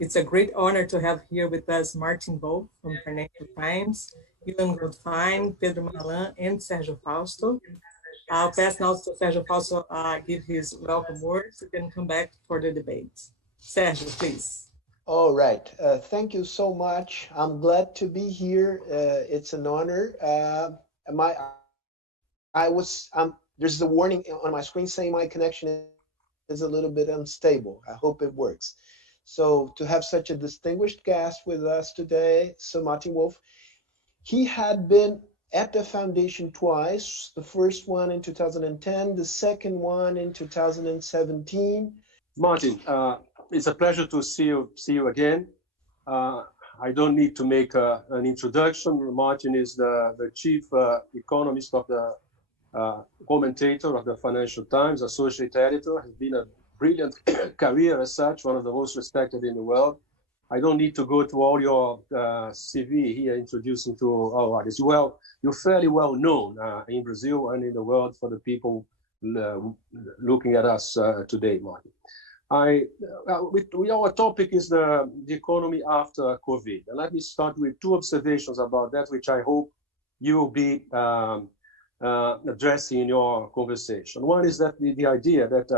It's a great honor to have here with us Martin Wolf from Financial Times, ILAN GOLDFAJN, Pedro Malan, and Sergio Fausto. I'll pass now to Sergio Fausto, give his welcome words, and come back for the debate. Sergio, please. All right. Thank you so much. I'm glad to be here. It's an honor. There's a warning on my screen saying my connection is a little bit unstable. I hope it works. So to have such a distinguished guest with us today, Sir Martin Wolf, he had been at the foundation twice, the first one in 2010, the second one in 2017. Martin, it's a pleasure to see you again. I don't need to make an introduction. Martin is the chief economist of the commentator of the Financial Times, associate editor, has been a brilliant career as such, one of the most respected in the world. I don't need to go through all your CV here introducing to our audience. Well, you're fairly well known in Brazil and in the world for the people looking at us today, Martin. Our topic is the economy after COVID. And let me start with two observations about that, which I hope you will be addressing in your conversation. One is that the idea that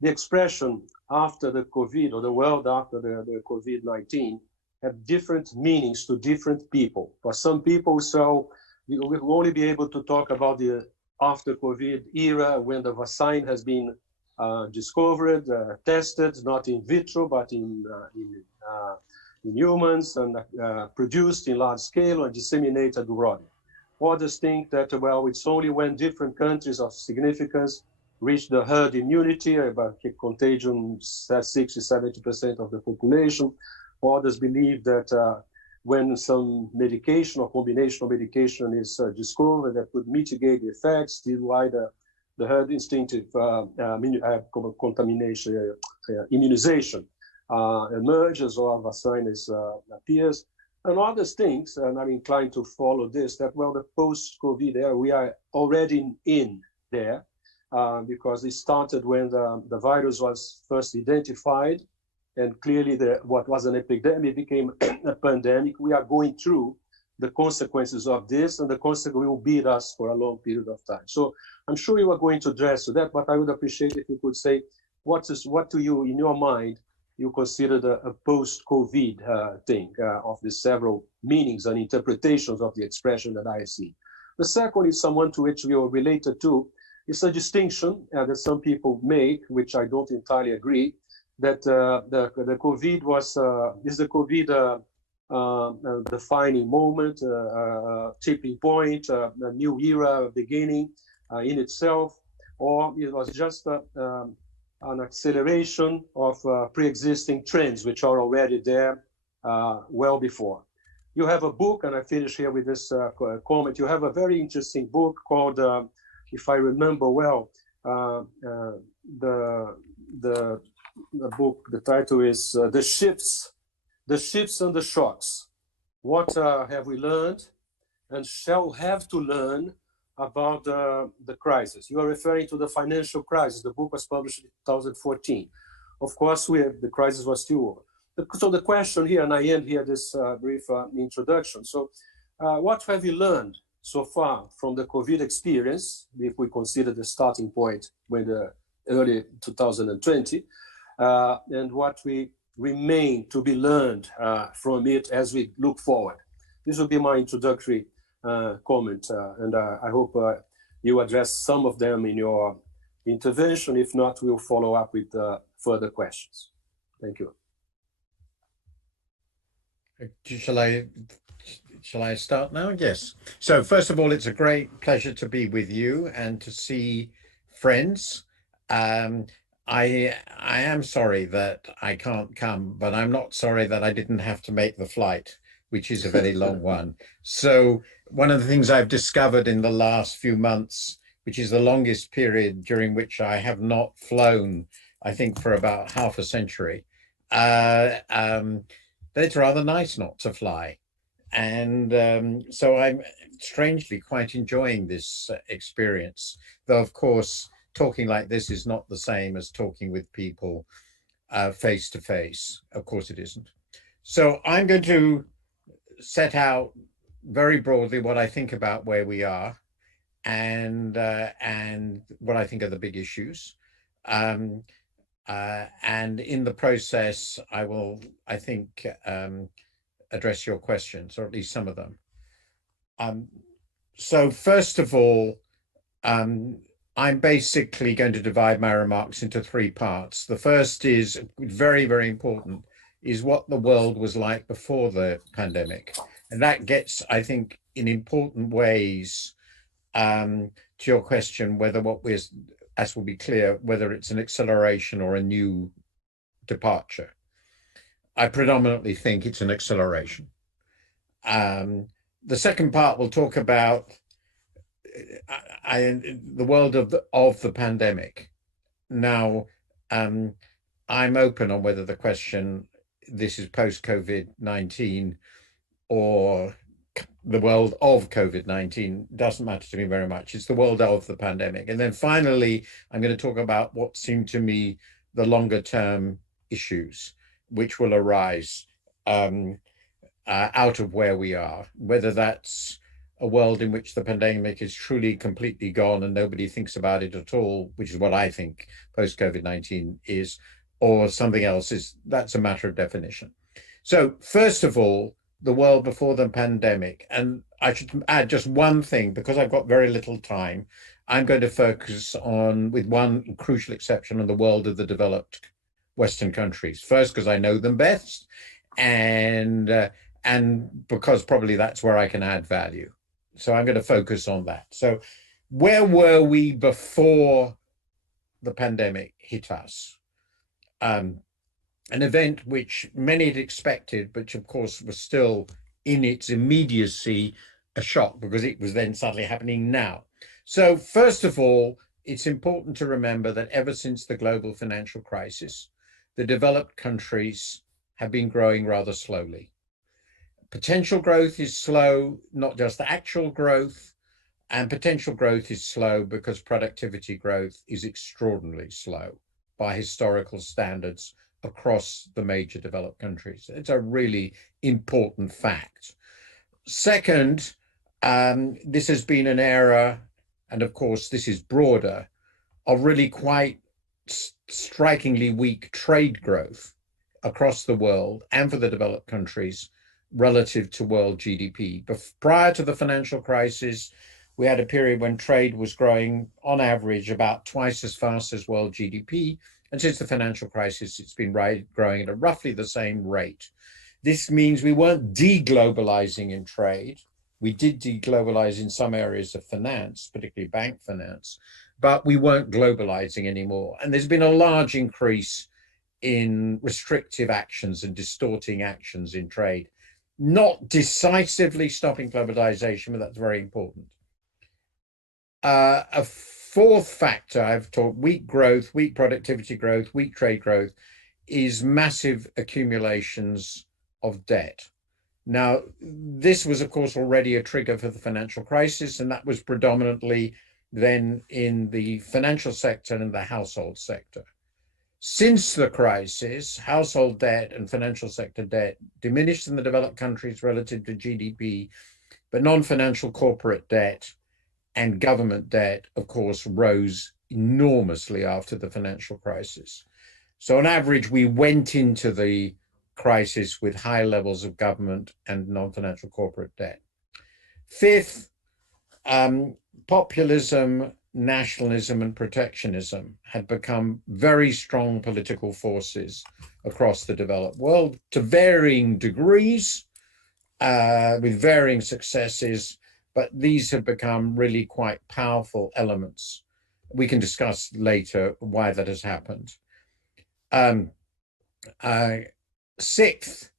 the expression after the COVID, or the world after the COVID-19, have different meanings to different people. For some people, so we will only be able to talk about the after COVID era when the vaccine has been discovered, tested, not in vitro, but in humans, and produced in large scale and disseminated broadly. Others think that, well, it's only when different countries of significance reach the herd immunity, about contagion 60-70% of the population. Others believe that when some medication or combination of medication is discovered that would mitigate the effects, why the herd instinctive contamination, immunization emerges or vaccine appears. And others think, and I'm inclined to follow this, that, well, the post-COVID era, we are already in there, because it started when the virus was first identified, and clearly what was an epidemic became a pandemic. We are going through the consequences of this, and the consequence will beat us for a long period of time. So I'm sure you are going to address that, but I would appreciate if you could say, what do you, in your mind, you consider a post-COVID thing of the several meanings and interpretations of the expression that I see. The second is someone to which we are related to. It's a distinction that some people make, which I don't entirely agree, that the COVID is the COVID defining moment, tipping point, a new era beginning in itself, or it was just an acceleration of pre-existing trends which are already there well before. You have a book, and I finish here with this comment. You have a very interesting book called, if I remember well, the book, the title is The Shifts and the Shocks. What have we learned and shall have to learn about the crisis? You are referring to the financial crisis. The book was published in 2014. Of course, the crisis was still over. So the question here, and I end here this brief introduction. So what have you learned so far from the COVID experience, if we consider the starting point when the early 2020, and what we remain to be learned from it as we look forward? This will be my introductory comment, and I hope you address some of them in your intervention. If not, we'll follow up with further questions. Thank you. Shall I start now? Yes. So first of all, it's a great pleasure to be with you and to see friends. I am sorry that I can't come, but I'm not sorry that I didn't have to make the flight, which is a very long one. So one of the things I've discovered in the last few months, which is the longest period during which I have not flown, I think for about half a century, that it's rather nice not to fly. And so I'm strangely quite enjoying this experience, though of course, talking like this is not the same as talking with people face-to-face. Of course it isn't. So I'm going to set out very broadly what I think about where we are and what I think are the big issues. And in the process, I will, I think, address your questions, or at least some of them. So first of all, I'm basically going to divide my remarks into three parts. The first is very, very important, is what the world was like before the pandemic. And that gets, I think, in important ways to your question, whether what we're, as will be clear, whether it's an acceleration or a new departure. I predominantly think it's an acceleration. The second part will talk about the world of the pandemic. Now, I'm open on whether the question, this is post-COVID-19 or the world of COVID-19, doesn't matter to me very much. It's the world of the pandemic. And then finally, I'm going to talk about what seem to me the longer term issues which will arise out of where we are, whether that's a world in which the pandemic is truly completely gone and nobody thinks about it at all, which is what I think post-COVID-19 is, or something else. That's a matter of definition. So first of all, the world before the pandemic, and I should add just one thing, because I've got very little time. I'm going to focus on, with one crucial exception, on the world of the developed Western countries. First, because I know them best, and because probably that's where I can add value. So I'm going to focus on that. So where were we before the pandemic hit us? An event which many had expected, but of course was still in its immediacy a shock, because it was then suddenly happening now. So first of all, it's important to remember that ever since the global financial crisis, the developed countries have been growing rather slowly. Potential growth is slow, not just actual growth, and potential growth is slow because productivity growth is extraordinarily slow by historical standards across the major developed countries. It's a really important fact. Second, this has been an era, and of course this is broader, of really quite strikingly weak trade growth across the world and for the developed countries relative to world GDP. But prior to the financial crisis, we had a period when trade was growing on average about twice as fast as world GDP. And since the financial crisis, it's been growing at roughly the same rate. This means we weren't deglobalizing in trade. We did deglobalize in some areas of finance, particularly bank finance, but we weren't globalizing anymore. And there's been a large increase in restrictive actions and distorting actions in trade. Not decisively stopping globalization, but that's very important. A fourth factor, I've talked weak growth, weak productivity growth, weak trade growth, is massive accumulations of debt. Now, this was, of course, already a trigger for the financial crisis, and that was predominantly then in the financial sector and the household sector. Since the crisis, household debt and financial sector debt diminished in the developed countries relative to GDP, but non-financial corporate debt and government debt, of course, rose enormously after the financial crisis. So on average, we went into the crisis with high levels of government and non-financial corporate debt. Fifth, populism, nationalism, and protectionism had become very strong political forces across the developed world to varying degrees, with varying successes, but these have become really quite powerful elements. We can discuss later why that has happened. Sixth,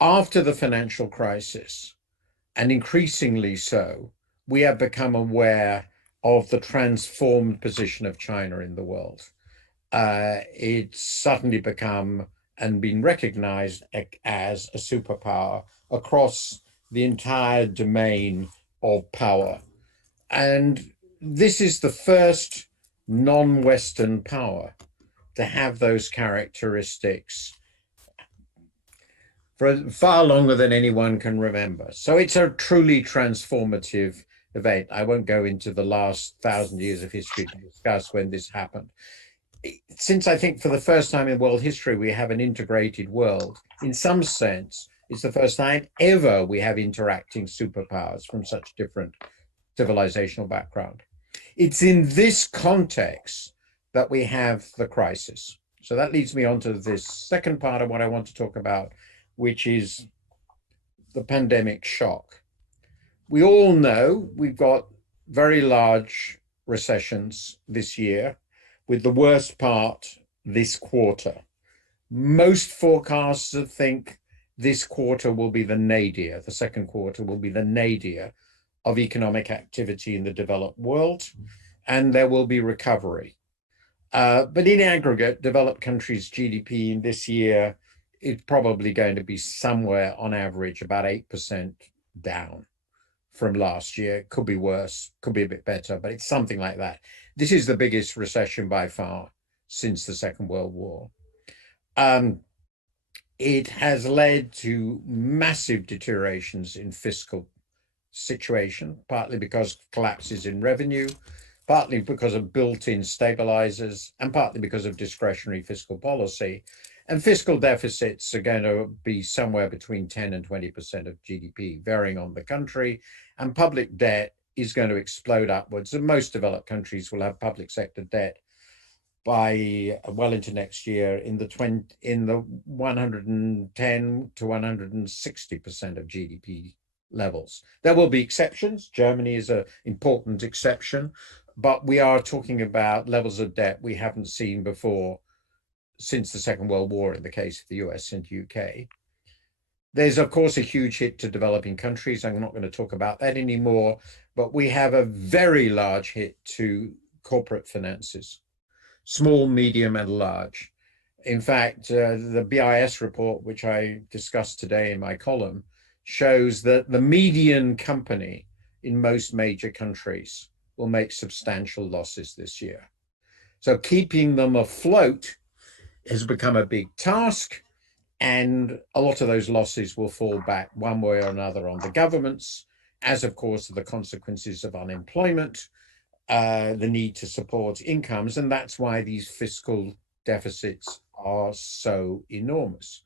after the financial crisis, and increasingly so, we have become aware of the transformed position of China in the world. It's suddenly become and been recognized as a superpower across the entire domain of power. And this is the first non-Western power to have those characteristics for far longer than anyone can remember. So it's a truly transformative event. I won't go into the last 1,000 years of history to discuss when this happened. Since I think for the first time in world history, we have an integrated world, in some sense, it's the first time ever we have interacting superpowers from such different civilizational background. It's in this context that we have the crisis. So that leads me on to this second part of what I want to talk about, which is the pandemic shock. We all know we've got very large recessions this year, with the worst part this quarter. Most forecasters think this quarter will be the nadir, the second quarter will be the nadir of economic activity in the developed world, and there will be recovery. But in aggregate, developed countries' GDP in this year is probably going to be somewhere on average about 8% down from last year. Could be worse, could be a bit better, but it's something like that. This is the biggest recession by far since the Second World War. It has led to massive deteriorations in fiscal situation, partly because of collapses in revenue, partly because of built-in stabilizers, and partly because of discretionary fiscal policy. And fiscal deficits are going to be somewhere between 10 and 20% of GDP, varying on the country. And public debt is going to explode upwards. And most developed countries will have public sector debt by well into next year in the 110 to 160% of GDP levels. There will be exceptions. Germany is an important exception, but we are talking about levels of debt we haven't seen before since the Second World War in the case of the US and UK. There's, of course, a huge hit to developing countries. I'm not going to talk about that anymore, but we have a very large hit to corporate finances, small, medium, and large. In fact, the BIS report, which I discussed today in my column, shows that the median company in most major countries will make substantial losses this year. So keeping them afloat has become a big task, and a lot of those losses will fall back one way or another on the governments, as of course the consequences of unemployment, the need to support incomes, and that's why these fiscal deficits are so enormous.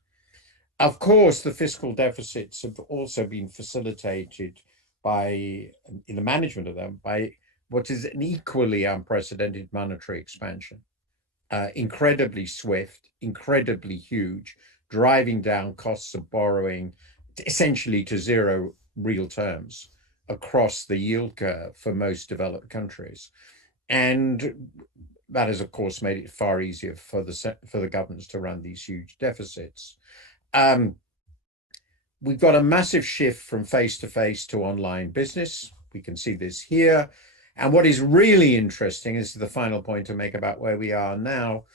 Of course, the fiscal deficits have also been facilitated by, in the management of them, by what is an equally unprecedented monetary expansion. Incredibly swift, incredibly huge, driving down costs of borrowing essentially to zero real terms across the yield curve for most developed countries. And that has, of course, made it far easier for the governments to run these huge deficits. We've got a massive shift from face-to-face to online business. We can see this here. And what is really interesting, is the final point to make about where we are now,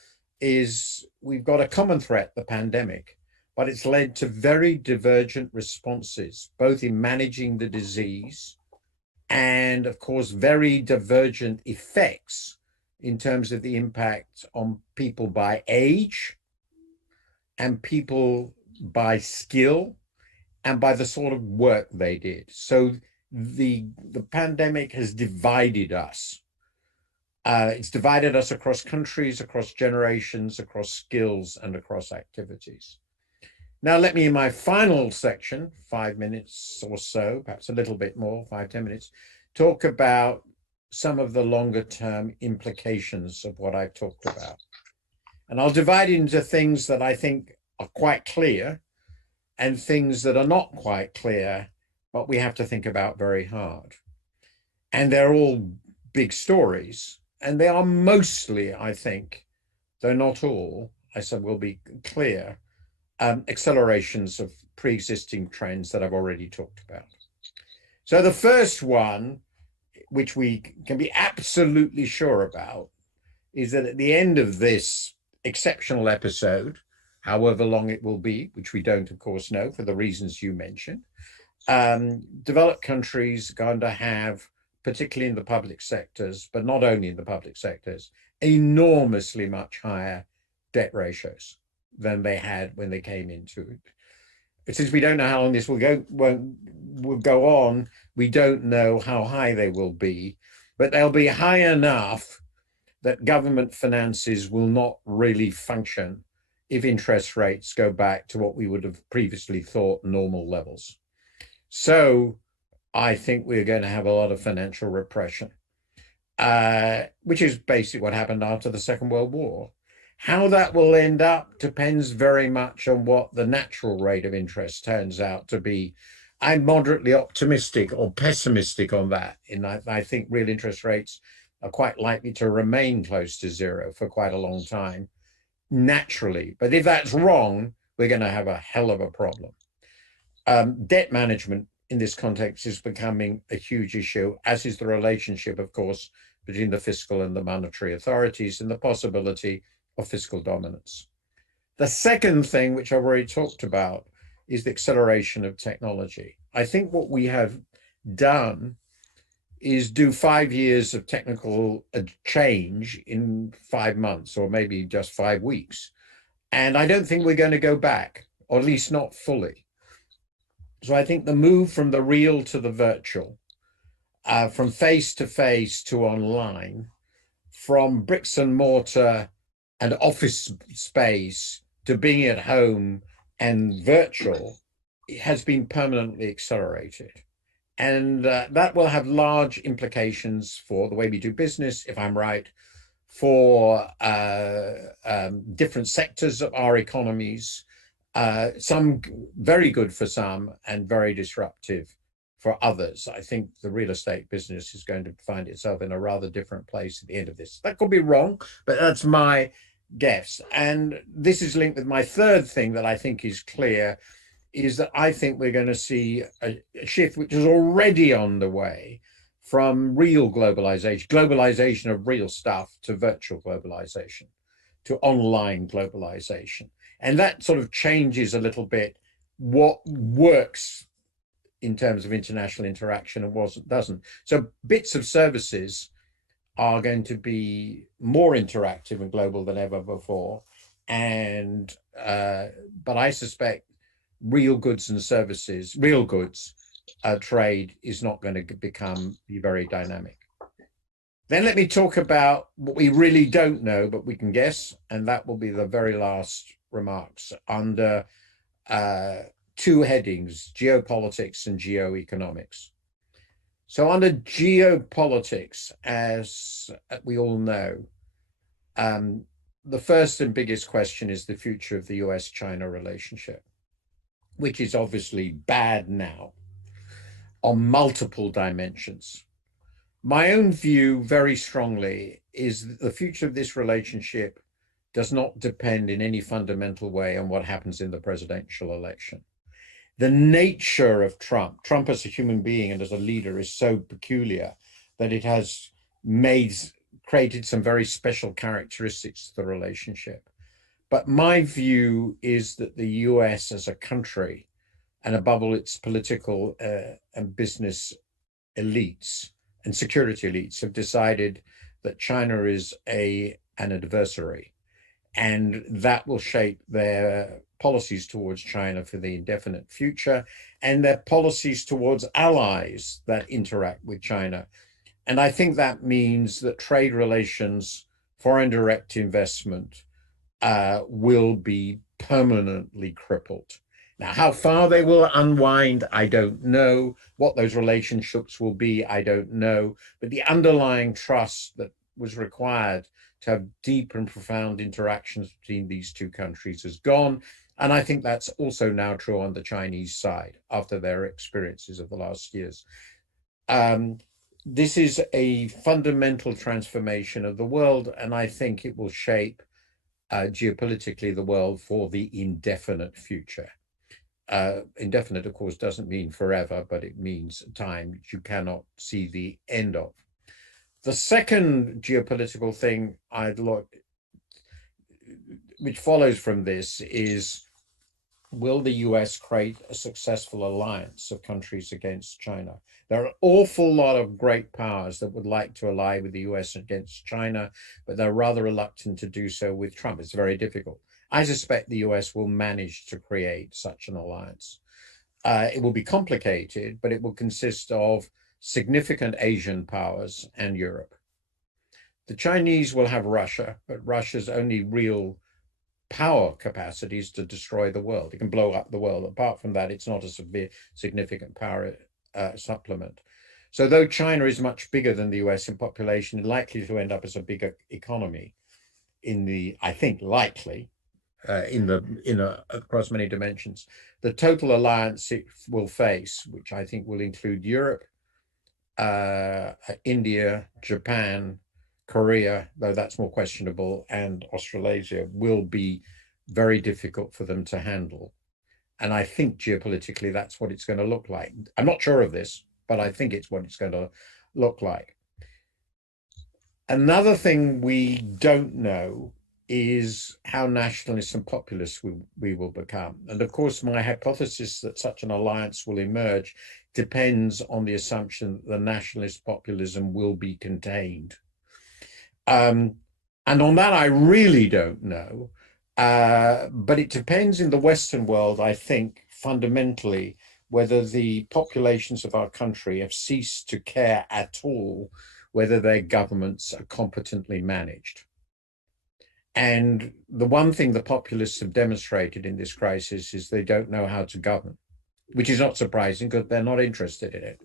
is we've got a common threat, the pandemic, but it's led to very divergent responses, both in managing the disease and, of course, very divergent effects in terms of the impact on people by age and people by skill and by the sort of work they did. So the pandemic has divided us. It's divided us across countries, across generations, across skills, and across activities. Now, let me, in my final section, 5 minutes or so, perhaps a little bit more, 5-10 minutes, talk about some of the longer term implications of what I've talked about. And I'll divide it into things that I think are quite clear and things that are not quite clear, but we have to think about very hard. And they're all big stories, and they are mostly, I think, though not all, I said will be clear, accelerations of pre-existing trends that I've already talked about. So the first one, which we can be absolutely sure about, is that at the end of this exceptional episode, however long it will be, which we don't, of course, know for the reasons you mentioned, developed countries are going to have, particularly in the public sectors, but not only in the public sectors, enormously much higher debt ratios than they had when they came into it. But since we don't know how long this will go on, we don't know how high they will be, but they'll be high enough that government finances will not really function if interest rates go back to what we would have previously thought normal levels. So I think we're going to have a lot of financial repression, which is basically what happened after the Second World War. How that will end up depends very much on what the natural rate of interest turns out to be. I'm moderately optimistic or pessimistic on that. And I think real interest rates are quite likely to remain close to zero for quite a long time, naturally. But if that's wrong, we're going to have a hell of a problem. Debt management in this context is becoming a huge issue, as is the relationship, of course, between the fiscal and the monetary authorities and the possibility of fiscal dominance. The second thing, which I've already talked about, is the acceleration of technology. I think what we have done is do 5 years of technical change in 5 months, or maybe just 5 weeks. And I don't think we're going to go back, or at least not fully. So I think the move from the real to the virtual, from face-to-face to online, from bricks and mortar and office space to being at home and virtual, it has been permanently accelerated. And that will have large implications for the way we do business, if I'm right, for different sectors of our economies, some very good for some and very disruptive for others. I think the real estate business is going to find itself in a rather different place at the end of this. That could be wrong, but that's my guess. And this is linked with my third thing that I think is clear, is that I think we're going to see a shift, which is already on the way, from real globalization of real stuff, to virtual globalization, to online globalization. And that sort of changes a little bit what works in terms of international interaction and what doesn't. So bits of services are going to be more interactive and global than ever before. And but I suspect real goods and services, real goods trade is not going to be very dynamic. Then let me talk about what we really don't know, but we can guess, and that will be the very last remarks under two headings: geopolitics and geoeconomics. So under geopolitics, as we all know, the first and biggest question is the future of the US-China relationship, which is obviously bad now on multiple dimensions. My own view, very strongly, is that the future of this relationship does not depend in any fundamental way on what happens in the presidential election. The nature of Trump as a human being and as a leader, is so peculiar that it has created some very special characteristics to the relationship. But my view is that the US as a country, and above all its political and business elites and security elites, have decided that China is an adversary, and that will shape their policies towards China for the indefinite future, and their policies towards allies that interact with China. And I think that means that trade relations, foreign direct investment, will be permanently crippled. Now, how far they will unwind, I don't know. What those relationships will be, I don't know. But the underlying trust that was required to have deep and profound interactions between these two countries has gone. And I think that's also now true on the Chinese side after their experiences of the last years. This is a fundamental transformation of the world, and I think it will shape geopolitically the world for the indefinite future. Indefinite, of course, doesn't mean forever, but it means time that you cannot see the end of. The second geopolitical thing which follows from this, is, will the US create a successful alliance of countries against China? There are an awful lot of great powers that would like to ally with the US against China, but they're rather reluctant to do so with Trump. It's very difficult. I suspect the US will manage to create such an alliance. It will be complicated, but it will consist of significant Asian powers and Europe. The Chinese will have Russia, but Russia's only real power capacity is to destroy the world. It can blow up the world. Apart from that, it's not a significant power supplement. So though China is much bigger than the US in population, likely to end up as a bigger economy in the, I think, likely, across many dimensions. The total alliance it will face, which I think will include Europe, India, Japan, Korea, though that's more questionable, and Australasia, will be very difficult for them to handle. And I think geopolitically, that's what it's going to look like. I'm not sure of this, but I think it's what it's going to look like. Another thing we don't know is how nationalist and populist we will become. And of course, my hypothesis that such an alliance will emerge depends on the assumption that the nationalist populism will be contained. And on that, I really don't know. But it depends in the Western world, I think, fundamentally, whether the populations of our country have ceased to care at all whether their governments are competently managed. And the one thing the populists have demonstrated in this crisis is they don't know how to govern, which is not surprising because they're not interested in it.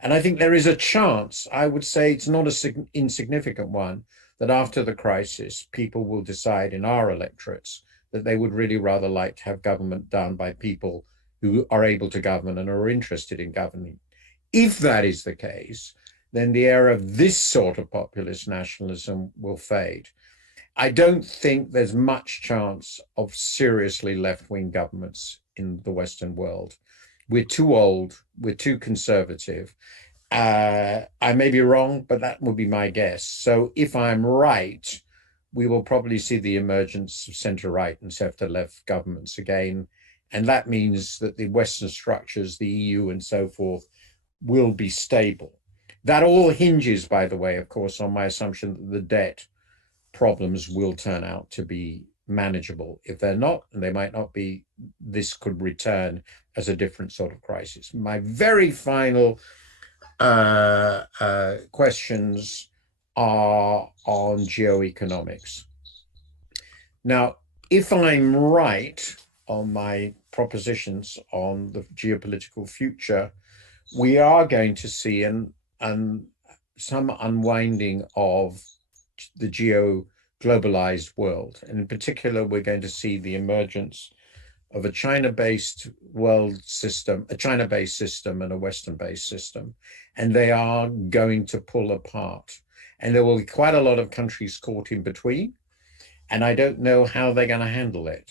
And I think there is a chance, I would say it's not an insignificant one, that after the crisis, people will decide in our electorates that they would really rather like to have government done by people who are able to govern and are interested in governing. If that is the case, then the era of this sort of populist nationalism will fade. I don't think there's much chance of seriously left-wing governments in the Western world. We're too old, we're too conservative. I may be wrong, but that would be my guess. So if I'm right, we will probably see the emergence of center-right and center-left governments again. And that means that the Western structures, the EU and so forth, will be stable. That all hinges, by the way, of course, on my assumption that the debt problems will turn out to be manageable. If they're not, and they might not be, this could return as a different sort of crisis. My very final questions are on geoeconomics. Now, if I'm right on my propositions on the geopolitical future, we are going to see some unwinding of the geo-globalized world. And in particular, we're going to see the emergence of a China-based world system, a China-based system and a Western-based system. And they are going to pull apart. And there will be quite a lot of countries caught in between. And I don't know how they're going to handle it.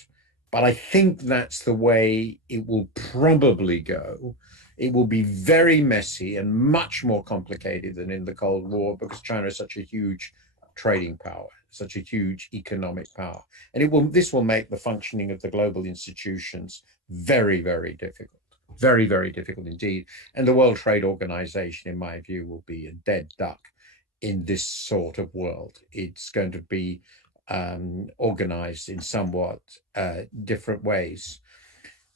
But I think that's the way it will probably go. It will be very messy and much more complicated than in the Cold War because China is such a huge trading power, such a huge economic power. And this will make the functioning of the global institutions very, very difficult, very, very difficult indeed. And the World Trade Organization, in my view, will be a dead duck in this sort of world. It's going to be organized in somewhat different ways.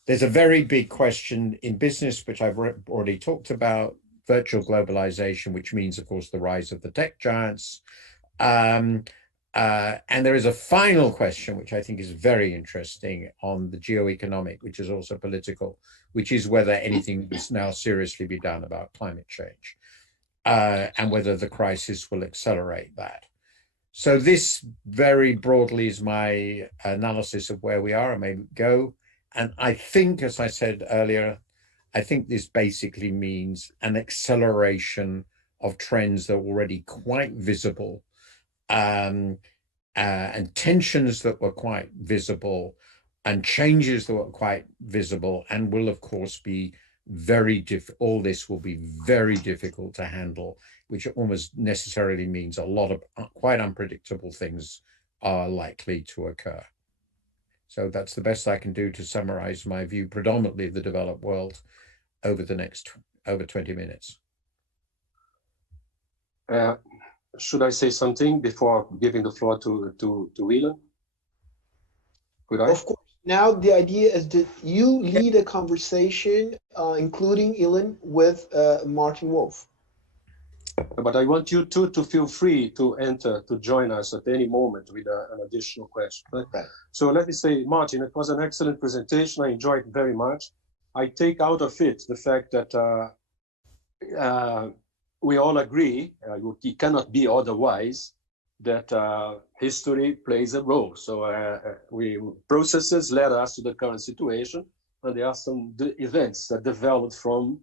There's a very big question in business, which I've already talked about, virtual globalization, which means, of course, the rise of the tech giants. And there is a final question, which I think is very interesting on the geoeconomic, which is also political, which is whether anything must now seriously be done about climate change and whether the crisis will accelerate that. So this very broadly is my analysis of where we are and may go. And I think, as I said earlier, I think this basically means an acceleration of trends that are already quite visible and tensions that were quite visible and changes that were quite visible and will, of course, be very all this will be very difficult to handle, which almost necessarily means a lot of quite unpredictable things are likely to occur. So that's the best I can do to summarize my view, predominantly of the developed world, over the next over 20 minutes. Should I say something before giving the floor to ILAN? Could I? Of course. Now the idea is that you lead a conversation, including ILAN, with Martin Wolf. But I want you two to feel free to join us at any moment with an additional question. Right. So let me say, Martin, it was an excellent presentation. I enjoyed it very much. I take out of it the fact that we all agree, it cannot be otherwise, that history plays a role. So processes led us to the current situation, and there are some events that developed from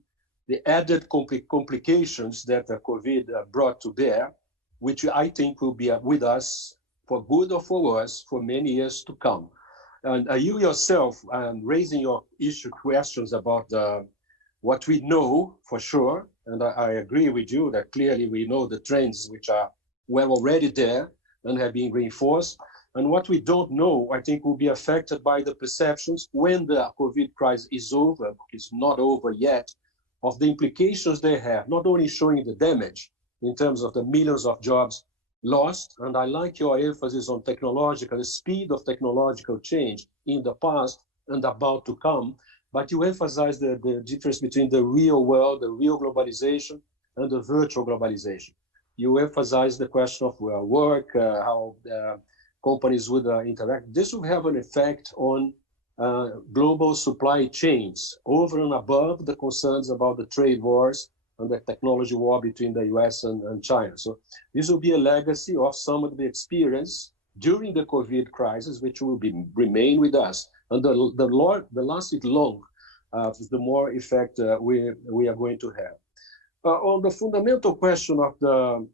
the added complications that COVID brought to bear, which I think will be with us for good or for worse for many years to come. And you yourself raising your questions about what we know for sure, and I agree with you that clearly we know the trends which were already there and have been reinforced. And what we don't know, I think, will be affected by the perceptions when the COVID crisis is over, it's not over yet, of the implications they have, not only showing the damage in terms of the millions of jobs lost, and I like your emphasis on the speed of technological change in the past and about to come, but you emphasize the difference between the real world, the real globalization, and the virtual globalization. You emphasize the question of work, how companies would interact. This will have an effect on global supply chains over and above the concerns about the trade wars and the technology war between the US and China. So this will be a legacy of some of the experience during the COVID crisis, which will remain with us. And the less it long, the more effect we are going to have. On the fundamental question of the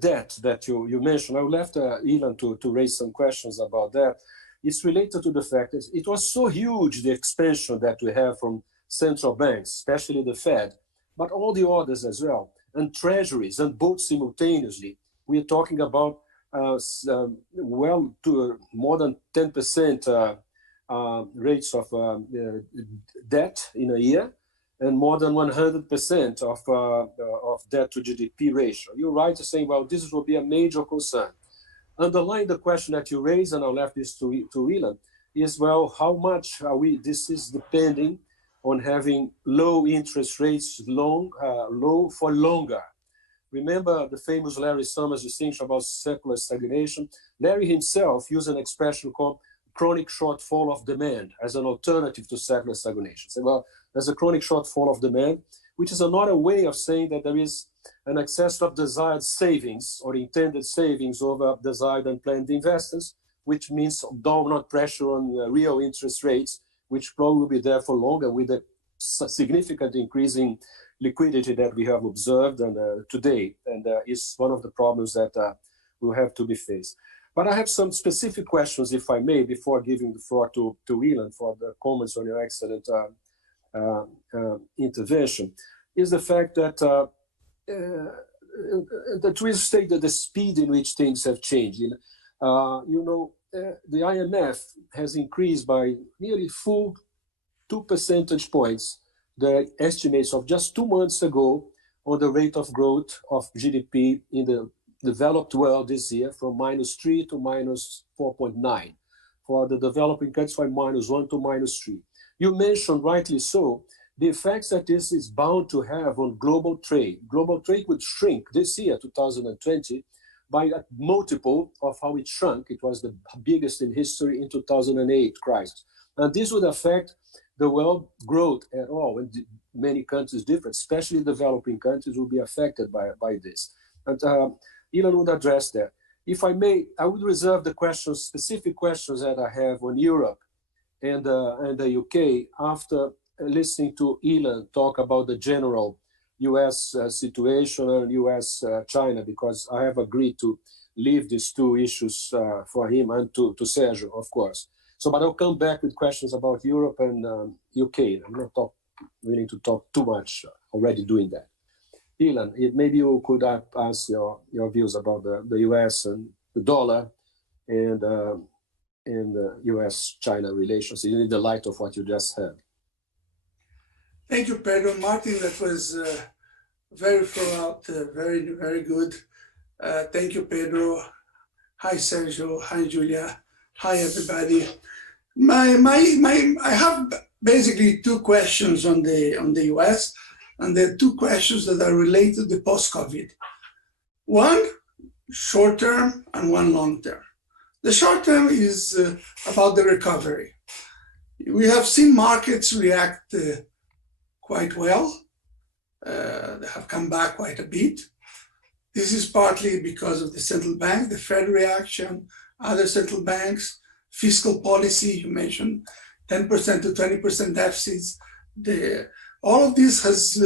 debt that you mentioned, I left Ilan to raise some questions about that. It's related to the fact that it was so huge, the expansion that we have from central banks, especially the Fed, but all the others as well, and treasuries, and both simultaneously. We are talking about well to more than 10% rates of debt in a year, and more than 100% of debt to GDP ratio. You're right to saying, well, this will be a major concern. Underlying the question that you raised, and I'll left this to Ilan, is, well, how much are this is depending on having low interest rates, low for longer. Remember the famous Larry Summers distinction about secular stagnation? Larry himself used an expression called chronic shortfall of demand as an alternative to secular stagnation. So, well, there's a chronic shortfall of demand, which is another way of saying that there is an excess of desired savings or intended savings over desired and planned investments, which means downward pressure on real interest rates, which probably will be there for longer with a significant increase in liquidity that we have observed today, and is one of the problems that will have to be faced. But I have some specific questions, if I may, before giving the floor to Ilan for the comments on your excellent intervention, is the fact that that we state that the speed in which things have changed. The IMF has increased by nearly full 2 percentage points the estimates of just 2 months ago on the rate of growth of GDP in the developed world this year, from -3 to -4.9. For the developing countries, from -1 to -3. You mentioned rightly so the effects that this is bound to have on global trade. Global trade would shrink this year, 2020, by a multiple of how it shrunk. It was the biggest in history in 2008 crisis. And this would affect the world growth at all. And many countries different, especially developing countries, will be affected by this. And Ilan would address that. If I may, I would reserve the questions, specific questions that I have on Europe and the UK after listening to Ilan talk about the general US situation and US-China, because I have agreed to leave these two issues for him and to Sergio, of course. So, but I'll come back with questions about Europe and UK. I'm not willing to talk too much, already doing that. Ilan, maybe you could ask your views about the US and the dollar and the US-China relations in the light of what you just said. Thank you, Pedro. Martin, that was Very thorough, very good. Thank you, Pedro. Hi, Sergio. Hi, Julia. Hi, everybody. I have basically two questions on the US, and there are two questions that are related to post-COVID. One short term and one long term. The short term is about the recovery. We have seen markets react quite well. They have come back quite a bit. This is partly because of the central bank, the Fed reaction, other central banks, fiscal policy, you mentioned 10% to 20% deficits. All of this has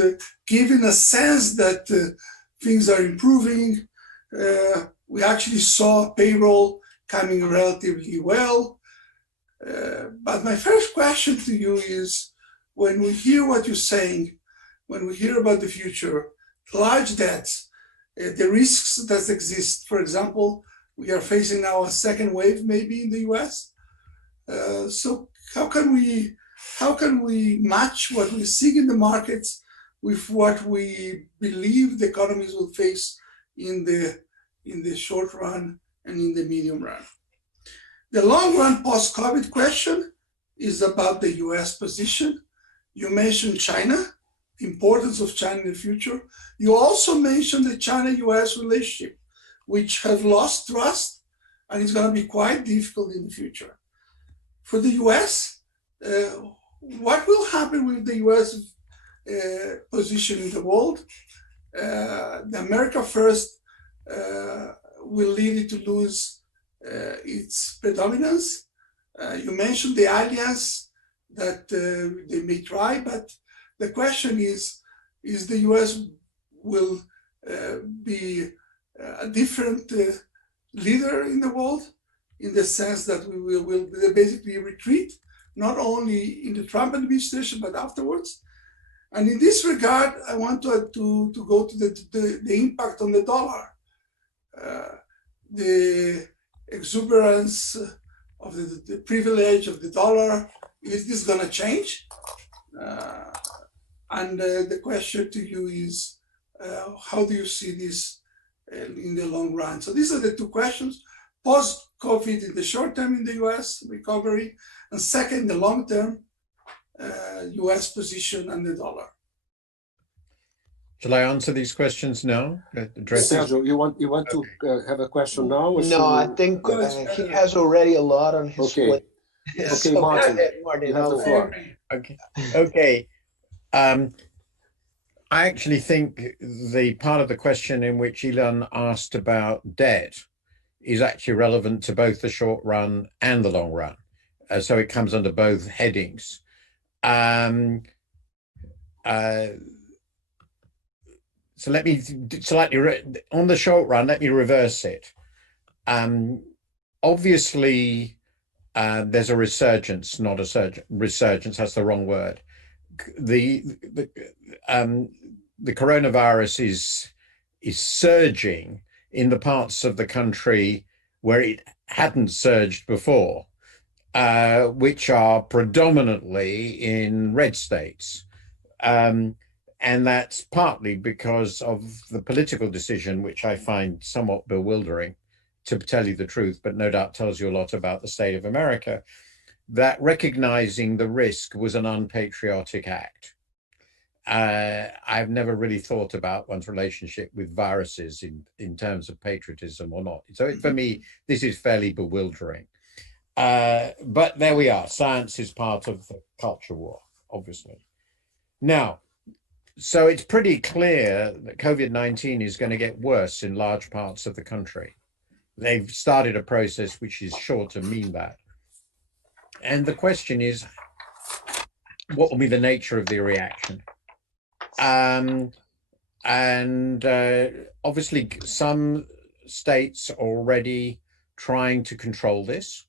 given a sense that things are improving. We actually saw payroll coming relatively well. But my first question to you is, when we hear what you're saying, when we hear about the future, large debts, the risks that exist, for example, we are facing now a second wave maybe in the US. So how can we match what we see in the markets with what we believe the economies will face in the short run and in the medium run? The long run post-COVID question is about the US position. You mentioned China, the importance of China in the future. You also mentioned the China-US relationship, which has lost trust and is going to be quite difficult in the future. For the US, what will happen with the US position in the world? The America First will lead it to lose its predominance. You mentioned the alliance that they may try, but the question is the US will be a different leader in the world, in the sense that we will basically retreat, not only in the Trump administration, but afterwards. And in this regard, I want to go to the impact on the dollar. The exuberance of the privilege of the dollar, is this going to change? And the question to you is, how do you see this in the long run? So these are the two questions. Post-COVID in the short term in the US recovery, and second, the long term US position and the dollar. Shall I answer these questions now? Sergio, you want to have a question now? No, I think he has already a lot on his plate. Okay, so, Martin, you have the floor. Okay. I actually think the part of the question in which Ilan asked about debt is actually relevant to both the short run and the long run. So it comes under both headings. So let me slightly, on the short run, let me reverse it. Obviously, there's a resurgence, not a resurgence, that's the wrong word. The coronavirus is surging in the parts of the country where it hadn't surged before, which are predominantly in red states. And that's partly because of the political decision, which I find somewhat bewildering, to tell you the truth, but no doubt tells you a lot about the state of America, that recognizing the risk was an unpatriotic act. I've never really thought about one's relationship with viruses in terms of patriotism or not. So for me, this is fairly bewildering. But there we are. Science is part of the culture war, obviously. Now, so it's pretty clear that COVID-19 is going to get worse in large parts of the country. They've started a process which is sure to mean that. And the question is, what will be the nature of the reaction? Obviously, some states are already trying to control this.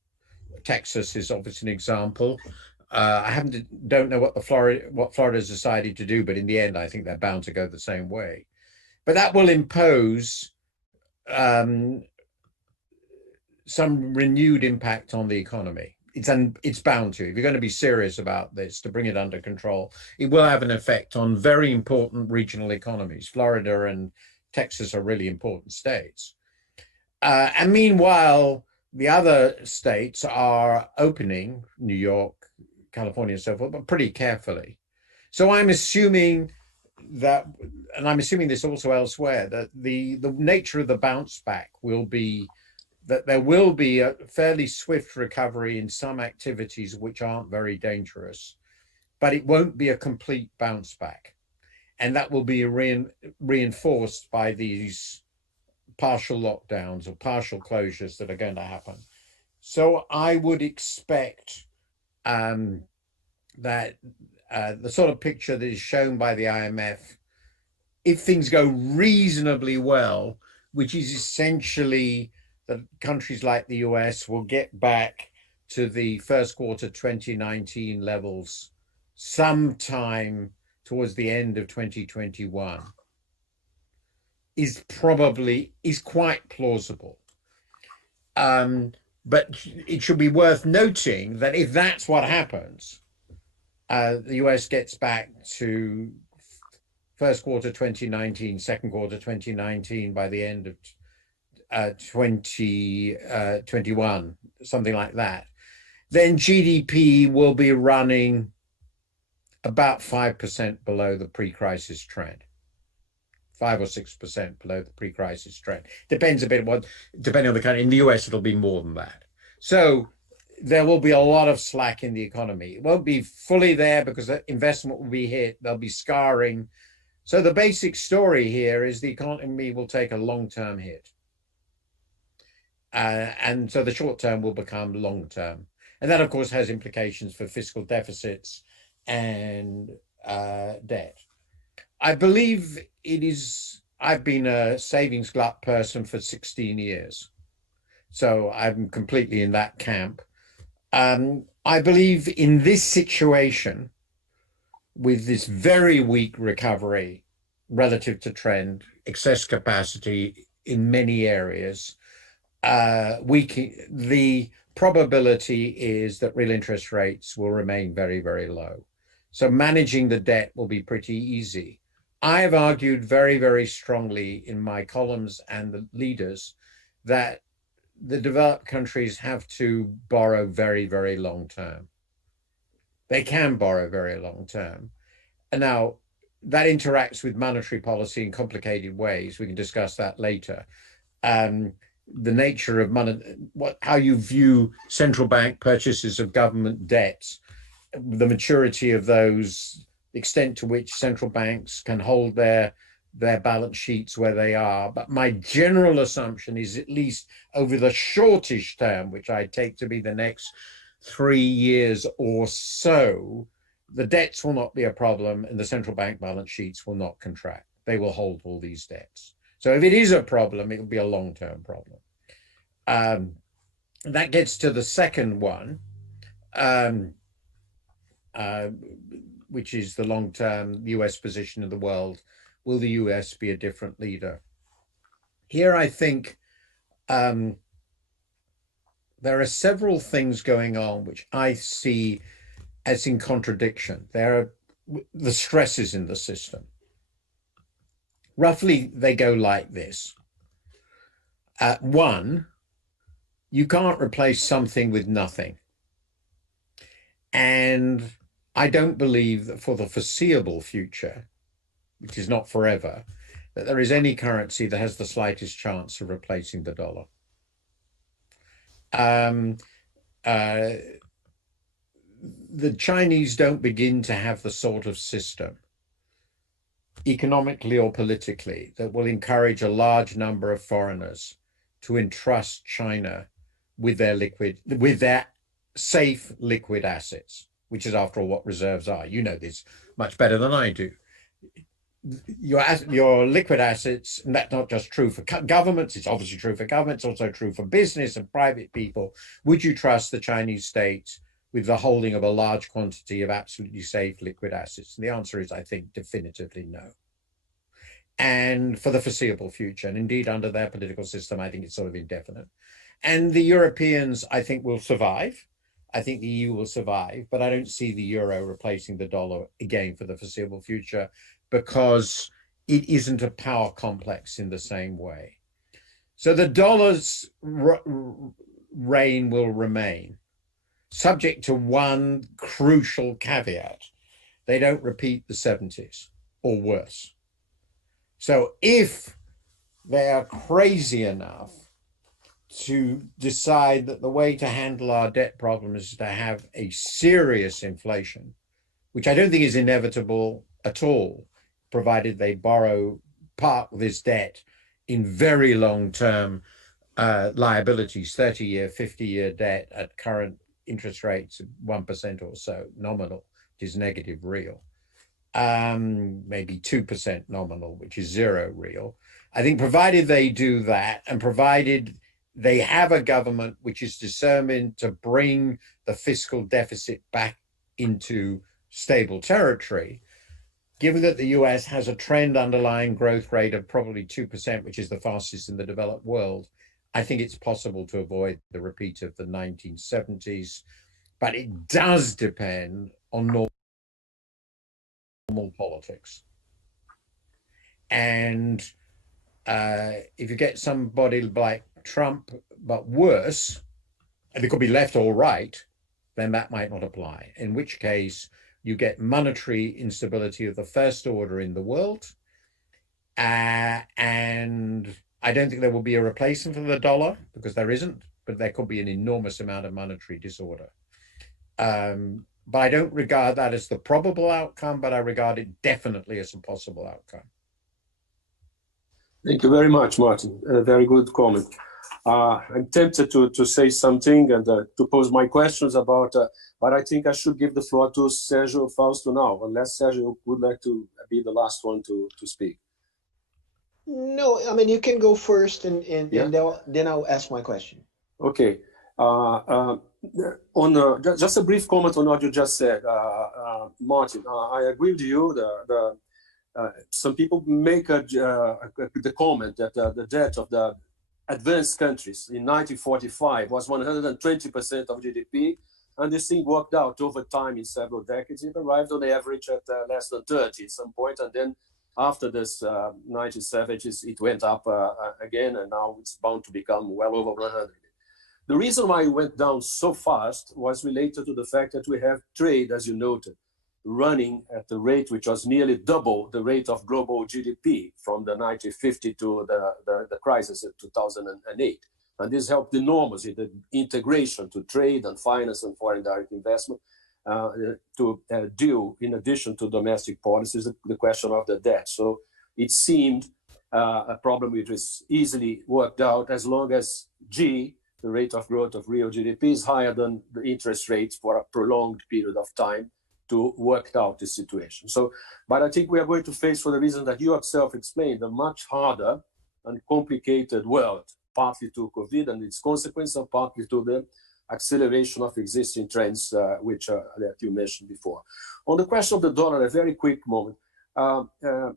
Texas is obviously an example. I don't know what Florida's decided to do, but in the end, I think they're bound to go the same way. But that will impose some renewed impact on the economy. it's bound to. If you're going to be serious about this, to bring it under control, it will have an effect on very important regional economies. Florida and Texas are really important states. And meanwhile, the other states are opening, New York, California, and so forth, but pretty carefully. So I'm assuming that, and I'm assuming this also elsewhere, that the nature of the bounce back will be that there will be a fairly swift recovery in some activities which aren't very dangerous, but it won't be a complete bounce back. And that will be reinforced by these partial lockdowns or partial closures that are going to happen. So I would expect that the sort of picture that is shown by the IMF, if things go reasonably well, which is essentially that countries like the US will get back to the first quarter 2019 levels sometime towards the end of 2021, is quite plausible. But it should be worth noting that if that's what happens, the US gets back to first quarter 2019, second quarter 2019 by the end of 2021, something like that, then GDP will be running about 5% below the pre-crisis trend. 5 or 6% below the pre-crisis trend. Depends a bit depending on the country. In the US, it'll be more than that. So there will be a lot of slack in the economy. It won't be fully there because investment will be hit. There'll be scarring. So the basic story here is the economy will take a long-term hit. And so the short term will become long term. And that, of course, has implications for fiscal deficits and debt. I believe I've been a savings glut person for 16 years. So I'm completely in that camp. I believe in this situation, with this very weak recovery relative to trend, excess capacity in many areas, the probability is that real interest rates will remain very, very low. So managing the debt will be pretty easy. I have argued very, very strongly in my columns and the leaders that the developed countries have to borrow very, very long term. They can borrow very long term. And now that interacts with monetary policy in complicated ways. We can discuss that later. The nature of how you view central bank purchases of government debts, the maturity of those, the extent to which central banks can hold their balance sheets where they are. But my general assumption is, at least over the shortish term, which I take to be the next 3 years or so, the debts will not be a problem and the central bank balance sheets will not contract. They will hold all these debts. So if it is a problem, it will be a long-term problem. That gets to the second one, which is the long-term US position in the world. Will the US be a different leader? Here, I think there are several things going on which I see as in contradiction. There are the stresses in the system. Roughly, they go like this. One, you can't replace something with nothing. And I don't believe that for the foreseeable future, which is not forever, that there is any currency that has the slightest chance of replacing the dollar. The Chinese don't begin to have the sort of system, economically or politically, that will encourage a large number of foreigners to entrust China with their safe liquid assets, which is, after all, what reserves are. You know this much better than I do. Your liquid assets, and that's not just true for governments, it's obviously true for governments, also true for business and private people. Would you trust the Chinese state with the holding of a large quantity of absolutely safe liquid assets? And the answer is, I think, definitively no. And for the foreseeable future, and indeed under their political system, I think it's sort of indefinite. And the Europeans, I think, will survive. I think the EU will survive, but I don't see the euro replacing the dollar again for the foreseeable future because it isn't a power complex in the same way. So the dollar's reign will remain, subject to one crucial caveat. They don't repeat the 70s or worse. So if they are crazy enough to decide that the way to handle our debt problem is to have a serious inflation, which I don't think is inevitable at all, provided they park this debt in very long-term liabilities, 30-year, 50-year debt at current interest rates of 1% or so nominal, which is negative real, maybe 2% nominal, which is zero real. I think provided they do that, and provided they have a government which is determined to bring the fiscal deficit back into stable territory, given that the US has a trend underlying growth rate of probably 2%, which is the fastest in the developed world, I think it's possible to avoid the repeat of the 1970s. But it does depend on normal politics. And if you get somebody like Trump, but worse, and it could be left or right, then that might not apply, in which case you get monetary instability of the first order in the world. And I don't think there will be a replacement for the dollar, because there isn't, but there could be an enormous amount of monetary disorder. But I don't regard that as the probable outcome, but I regard it definitely as a possible outcome. Thank you very much, Martin. A very good comment. I'm tempted to say something and to pose my questions about, but I think I should give the floor to Sergio Fausto now, unless Sergio would like to be the last one to speak. No, I mean, you can go first and Yeah. then I'll ask my question. Okay. Just a brief comment on what you just said, Martin. I agree with you. Some people make the comment that the debt of the advanced countries in 1945 was 120% of GDP, and this thing worked out over time in several decades. It arrived on average at less than 30 at some point, and then after this 1970s, it went up again, and now it's bound to become well over 100. The reason why it went down so fast was related to the fact that we have trade, as you noted, running at the rate which was nearly double the rate of global GDP from the 1950 to the crisis in 2008. And this helped enormously the integration to trade and finance and foreign direct investment to deal, in addition to domestic policies, the question of the debt. So it seemed a problem which was easily worked out as long as G, the rate of growth of real GDP, is higher than the interest rates for a prolonged period of time to work out the situation. So, but I think we are going to face, for the reason that you yourself explained, a much harder and complicated world, partly to COVID and its consequence, and partly to the acceleration of existing trends, which that you mentioned before. On the question of the dollar, a very quick moment. The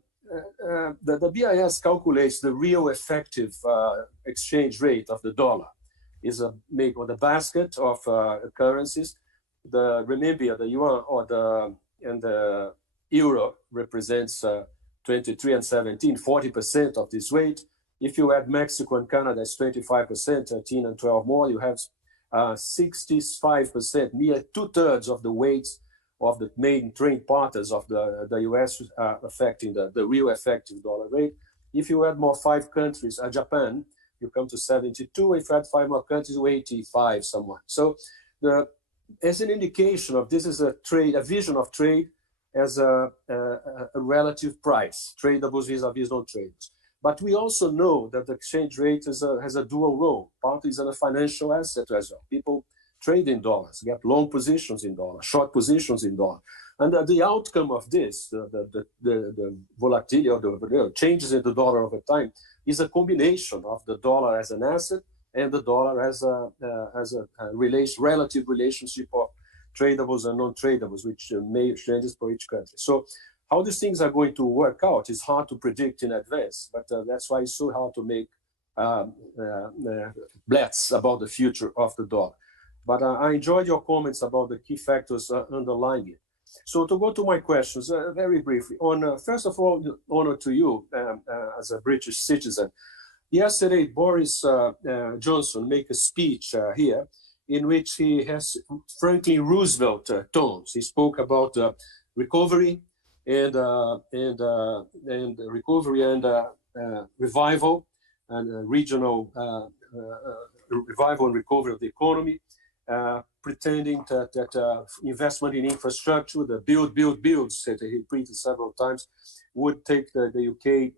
BIS calculates the real effective exchange rate of the dollar is made on the basket of currencies. The renminbi, the yuan, and the euro represents 23 and 17, 40% of this weight. If you add Mexico and Canada, it's 25%, 13 and 12 more. You have 65%, near 2/3 of the weights of the main trade partners of the US affecting the real effective dollar rate. If you add more 5 countries, Japan, you come to 72. If you add 5 more countries, 85 somewhat. So as an indication of this is a vision of trade as a relative price, tradables vis-a-vis non-tradables. But we also know that the exchange rate has a dual role. Partly is a financial asset as well. People trade in dollars, get long positions in dollars, short positions in dollars. And the outcome of this, the volatility or the changes in the dollar over time, is a combination of the dollar as an asset and the dollar as a relative relationship of tradables and non-tradables, which may changes for each country. So how these things are going to work out is hard to predict in advance, but that's why it's so hard to make bets about the future of the dollar. But I enjoyed your comments about the key factors underlying it. So to go to my questions very briefly, first of all, honor to you as a British citizen. Yesterday, Boris Johnson made a speech here in which he has Franklin Roosevelt tones. He spoke about recovery and revival and regional revival and recovery of the economy, pretending that investment in infrastructure, the build, that he repeated several times, would take the UK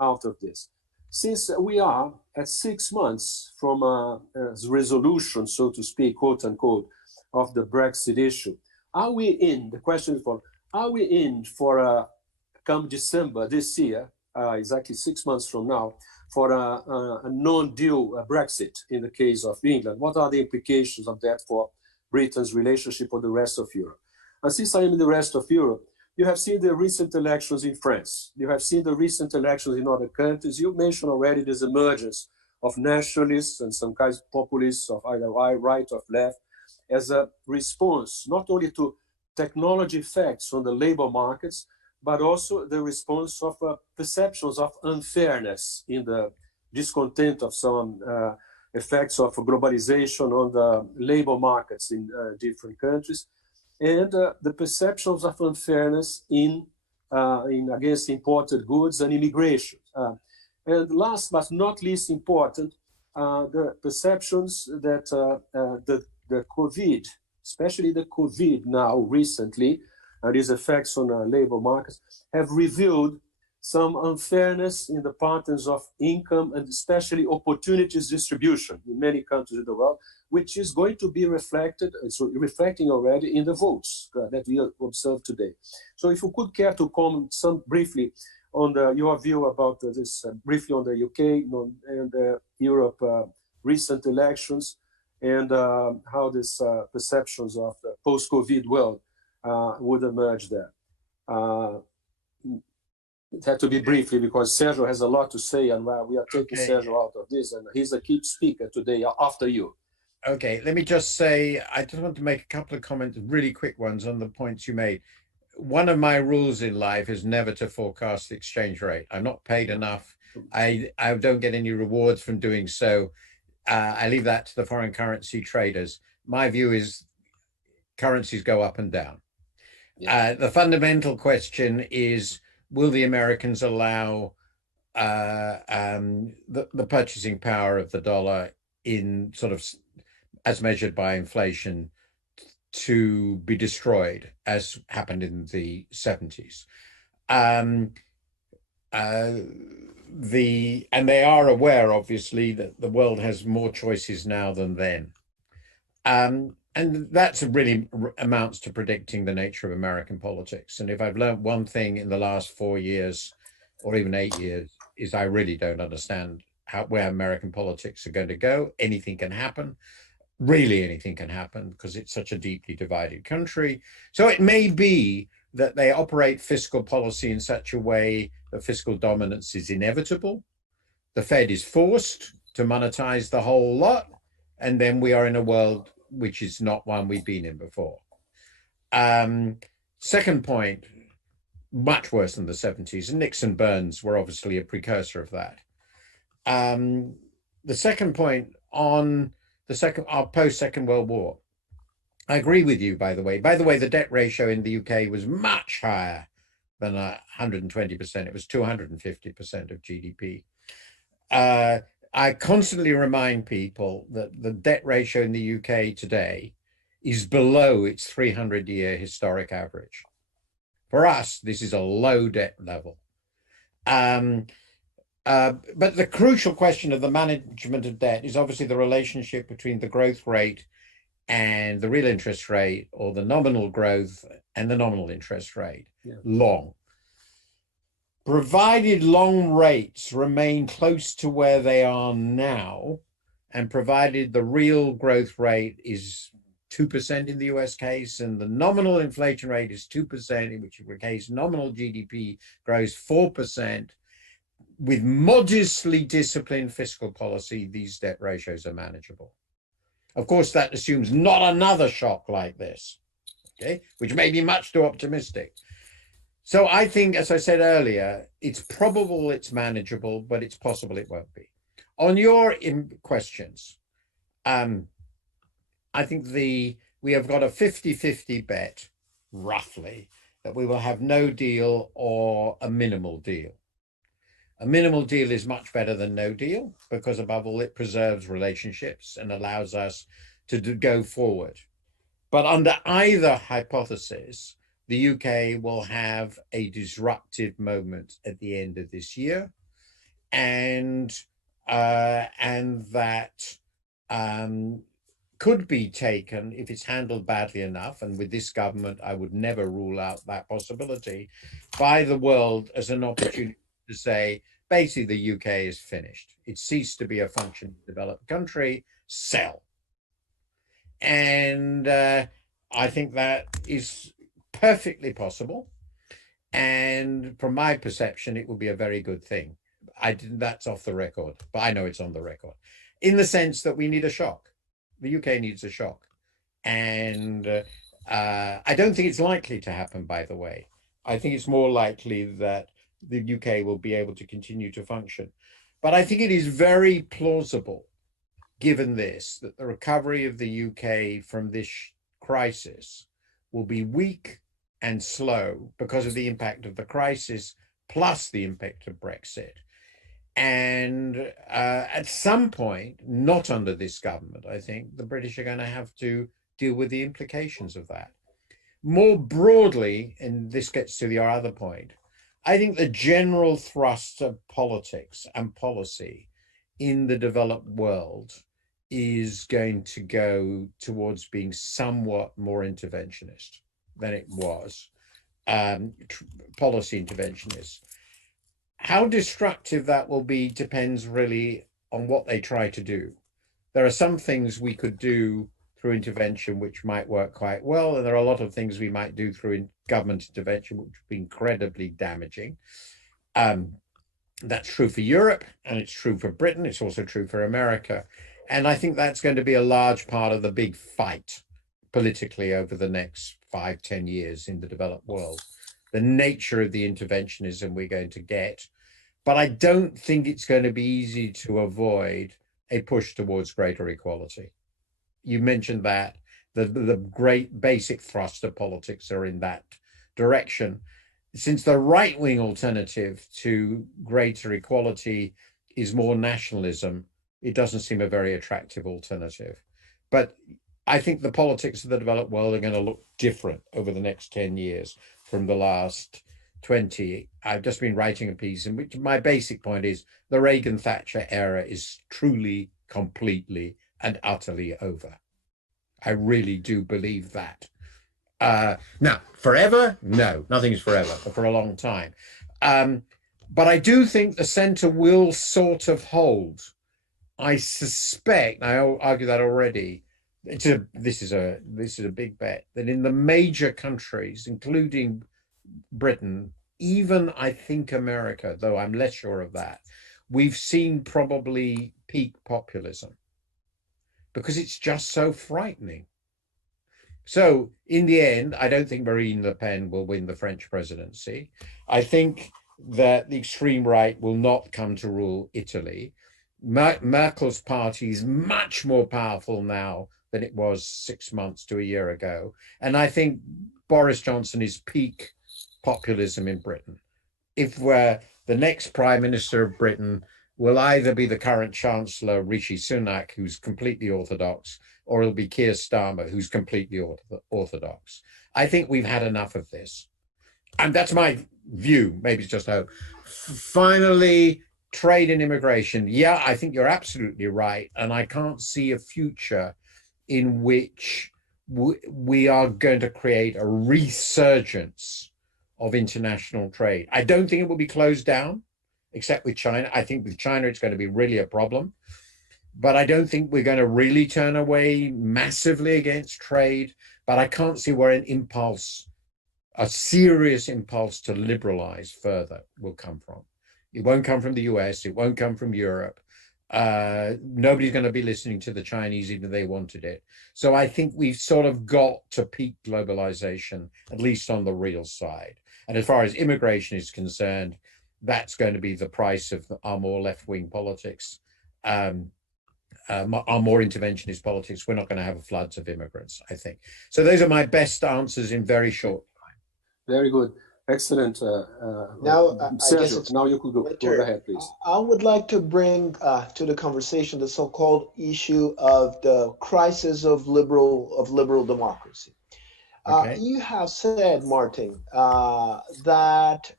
out of this. Since we are at 6 months from a resolution, so to speak, quote unquote, of the Brexit issue, are we in, the question is are we in for come December this year, exactly 6 months from now, for a non-deal Brexit in the case of England? What are the implications of that for Britain's relationship with the rest of Europe? And since I am in the rest of Europe, you have seen the recent elections in France. You have seen the recent elections in other countries. You mentioned already this emergence of nationalists and some kinds of populists of either right or left as a response, not only to technology effects on the labor markets, but also the response of perceptions of unfairness in the discontent of some effects of globalization on the labor markets in different countries, and the perceptions of unfairness in against imported goods and immigration. And last but not least important, the perceptions that the COVID, especially the COVID now recently, and its effects on labor markets, have revealed some unfairness in the patterns of income and especially opportunities distribution in many countries in the world, which is going to be reflected, so reflecting already in the votes that we observe today. So if you could care to comment some briefly on your view about this, briefly on the UK and Europe recent elections, and how these perceptions of the post-COVID world would emerge there. It had to be briefly because Sergio has a lot to say, and we are taking Sergio out of this, and he's the key speaker today after you. Okay, let me just say, I just want to make a couple of comments, really quick ones on the points you made. One of my rules in life is never to forecast the exchange rate. I'm not paid enough. I don't get any rewards from doing so. I leave that to the foreign currency traders. My view is currencies go up and down. Yeah. The fundamental question is, will the Americans allow the purchasing power of the dollar in sort of as measured by inflation to be destroyed as happened in the 70s? And they are aware, obviously, that the world has more choices now than then. And that's really amounts to predicting the nature of American politics. And if I've learned one thing in the last 4 years, or even 8 years, is I really don't understand where American politics are going to go. Anything can happen. Really anything can happen because it's such a deeply divided country. So it may be that they operate fiscal policy in such a way that fiscal dominance is inevitable. The Fed is forced to monetize the whole lot. And then we are in a world which is not one we've been in before. Second point, much worse than the 70s. And Nixon Burns were obviously a precursor of that. The second point on our post-Second World War. I agree with you, by the way. By the way, the debt ratio in the UK was much higher than 120%. It was 250% of GDP. I constantly remind people that the debt ratio in the UK today is below its 300-year historic average. For us, this is a low debt level. But the crucial question of the management of debt is obviously the relationship between the growth rate and the real interest rate, or the nominal growth and the nominal interest rate, long. Provided long rates remain close to where they are now, and provided the real growth rate is 2% in the US case, and the nominal inflation rate is 2%, in which case nominal GDP grows 4%, with modestly disciplined fiscal policy, these debt ratios are manageable. Of course, that assumes not another shock like this, okay, which may be much too optimistic. So I think, as I said earlier, it's probable it's manageable, but it's possible it won't be. On your questions, I think we have got a 50-50 bet, roughly, that we will have no deal or a minimal deal. A minimal deal is much better than no deal because, above all, it preserves relationships and allows us to go forward. But under either hypothesis, the UK will have a disruptive moment at the end of this year, and that could be taken if it's handled badly enough. And with this government, I would never rule out that possibility by the world as an opportunity to say, basically, the UK is finished. It ceased to be a functioning developed country. Sell. And I think that is perfectly possible. And from my perception, it would be a very good thing. That's off the record, but I know it's on the record, in the sense that we need a shock. The UK needs a shock. And I don't think it's likely to happen, by the way. I think it's more likely that the UK will be able to continue to function. But I think it is very plausible, given this, that the recovery of the UK from this crisis will be weak and slow because of the impact of the crisis, plus the impact of Brexit. And at some point, not under this government, I think, the British are going to have to deal with the implications of that. More broadly, and this gets to your other point, I think the general thrust of politics and policy in the developed world is going to go towards being somewhat more interventionist than it was, policy interventionist. How destructive that will be depends really on what they try to do. There are some things we could do through intervention which might work quite well, and there are a lot of things we might do through government intervention which would be incredibly damaging. That's true for Europe, and it's true for Britain. It's also true for America. And I think that's going to be a large part of the big fight politically over the next 5-10 years in the developed world. The nature of the interventionism we're going to get. But I don't think it's going to be easy to avoid a push towards greater equality. You mentioned that the great basic thrust of politics are in that direction. Since the right-wing alternative to greater equality is more nationalism, it doesn't seem a very attractive alternative. But I think the politics of the developed world are going to look different over the next 10 years from the last 20. I've just been writing a piece in which my basic point is the Reagan-Thatcher era is truly, completely, and utterly over. I really do believe that. Now, forever? No, nothing's forever, but for a long time. But I do think the center will sort of hold. I suspect, I argue that already, this is a big bet, that in the major countries, including Britain, even I think America, though I'm less sure of that, we've seen probably peak populism because it's just so frightening. So in the end, I don't think Marine Le Pen will win the French presidency. I think that the extreme right will not come to rule Italy. Merkel's party is much more powerful now than it was 6 months to a year ago. And I think Boris Johnson is peak populism in Britain. If the next Prime Minister of Britain will either be the current Chancellor, Rishi Sunak, who's completely orthodox, or it'll be Keir Starmer, who's completely orthodox. I think we've had enough of this. And that's my view. Maybe it's just hope. Finally, trade and immigration. Yeah, I think you're absolutely right. And I can't see a future in which we are going to create a resurgence of international trade. I don't think it will be closed down, except with China. I think with China, it's going to be really a problem. But I don't think we're going to really turn away massively against trade. But I can't see where an impulse, a serious impulse to liberalize further will come from. It won't come from the US. It won't come from Europe. Nobody's going to be listening to the Chinese, even if they wanted it. So I think we've sort of got to peak globalization, at least on the real side. And as far as immigration is concerned, that's going to be the price of our more left-wing politics, our more interventionist politics. We're not going to have floods of immigrants, I think. So those are my best answers in very short time. Very good. Excellent. Now, Sergio, now you could go ahead, please. I would like to bring to the conversation the so-called issue of the crisis of liberal democracy. Okay. You have said, Martin, that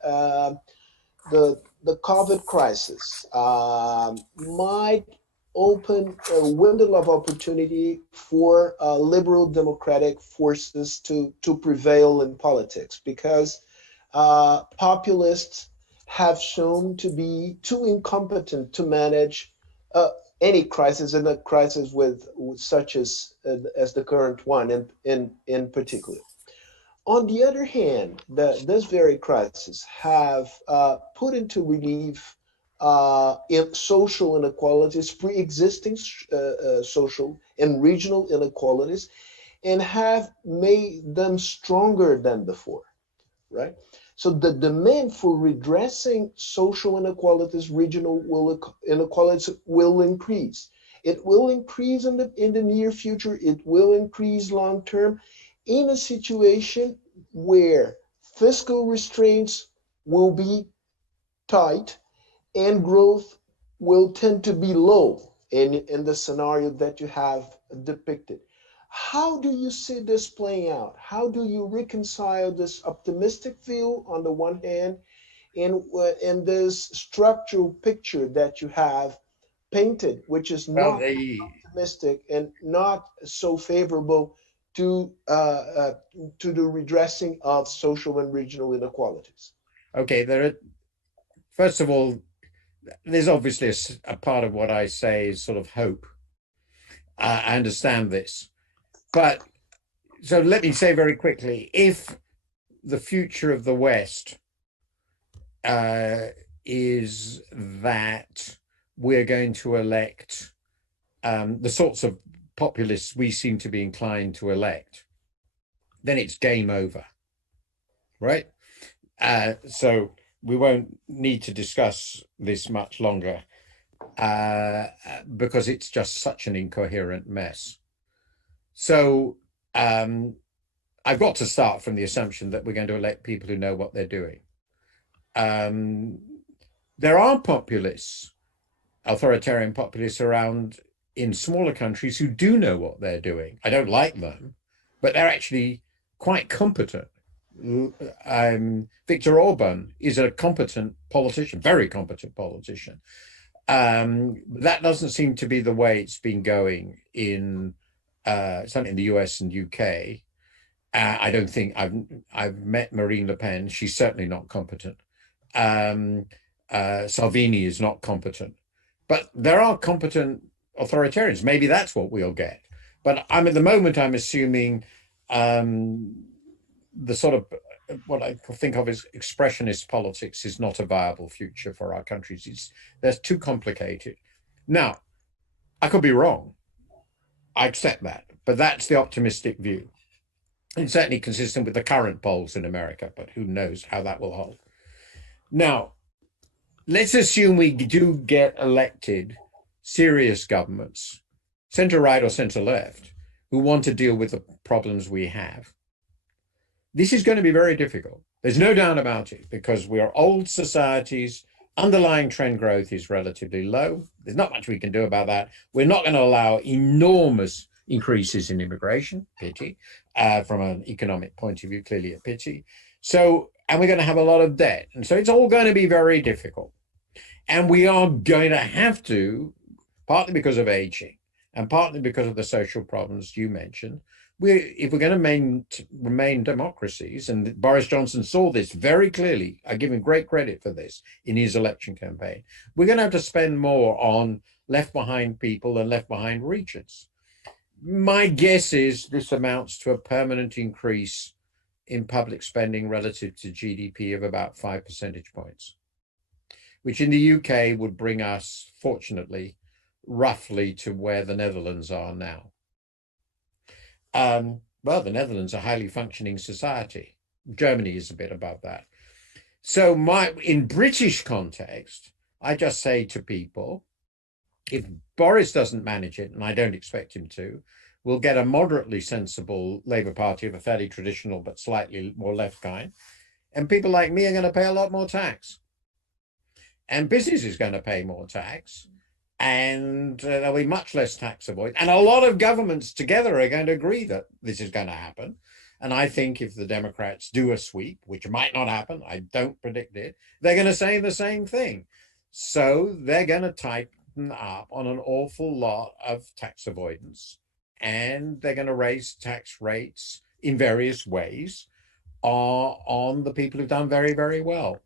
the COVID crisis might open a window of opportunity for liberal democratic forces to prevail in politics, because populists have shown to be too incompetent to manage any crisis, and a crisis with such as the current one in particular. On the other hand, this very crisis have put into relief in social inequalities, pre-existing social and regional inequalities, and have made them stronger than before, right? So the demand for redressing social inequalities, regional inequalities will increase. It will increase in the near future. It will increase long term in a situation where fiscal restraints will be tight and growth will tend to be low in the scenario that you have depicted. How do you see this playing out? How do you reconcile this optimistic view on the one hand and this structural picture that you have painted, which is not optimistic and not so favorable to the redressing of social and regional inequalities? Okay, first of all, there's obviously a part of what I say is sort of hope. I understand this. But so let me say very quickly, if the future of the West is that we're going to elect the sorts of populists we seem to be inclined to elect, then it's game over, right? So we won't need to discuss this much longer because it's just such an incoherent mess. So I've got to start from the assumption that we're going to elect people who know what they're doing. There are populists, authoritarian populists around in smaller countries who do know what they're doing. I don't like them, but they're actually quite competent. Viktor Orban is a competent politician, very competent politician. That doesn't seem to be the way it's been going in certainly in the US and UK. I don't think I've met Marine Le Pen. She's certainly not competent. Salvini is not competent. But there are competent authoritarians. Maybe that's what we'll get. But at the moment, I'm assuming the sort of what I think of as expressionist politics is not a viable future for our countries. They're too complicated. Now, I could be wrong. I accept that, but that's the optimistic view. It's certainly consistent with the current polls in America, but who knows how that will hold. Now, let's assume we do get elected serious governments, center right or center left, who want to deal with the problems we have. This is going to be very difficult. There's no doubt about it, because we are old societies. Underlying trend growth is relatively low. There's not much we can do about that. We're not going to allow enormous increases in immigration, pity. From an economic point of view, clearly a pity. So, and we're going to have a lot of debt. And so it's all going to be very difficult. And we are going to have to, partly because of aging and partly because of the social problems you mentioned, if we're going to remain democracies, and Boris Johnson saw this very clearly, I give him great credit for this in his election campaign, we're going to have to spend more on left behind people and left behind regions. My guess is this amounts to a permanent increase in public spending relative to GDP of about 5 percentage points, which in the UK would bring us, fortunately, roughly to where the Netherlands are now. Well, the Netherlands are a highly functioning society. Germany is a bit above that. So in British context, I just say to people, if Boris doesn't manage it, and I don't expect him to, we'll get a moderately sensible Labour Party of a fairly traditional but slightly more left kind. And people like me are going to pay a lot more tax. And business is going to pay more tax. And there'll be much less tax avoidance. And a lot of governments together are going to agree that this is going to happen. And I think if the Democrats do a sweep, which might not happen, I don't predict it, they're going to say the same thing. So they're going to tighten up on an awful lot of tax avoidance. And they're going to raise tax rates in various ways on the people who've done very, very well.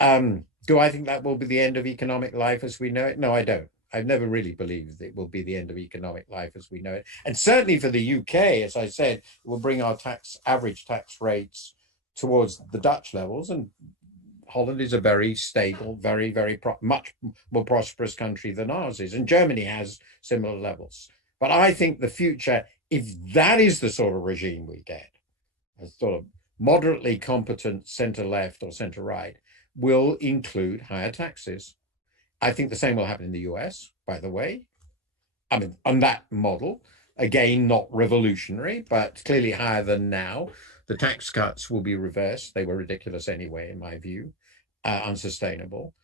Do I think that will be the end of economic life as we know it? No, I don't. I've never really believed it will be the end of economic life as we know it. And certainly for the UK, as I said, it will bring our average tax rates towards the Dutch levels. And Holland is a very stable, much more prosperous country than ours is. And Germany has similar levels. But I think the future, if that is the sort of regime we get, a sort of moderately competent center-left or center-right, will include higher taxes. I think the same will happen in the US, by the way. I mean, on that model, again, not revolutionary, but clearly higher than now. The tax cuts will be reversed. They were ridiculous anyway, in my view, unsustainable.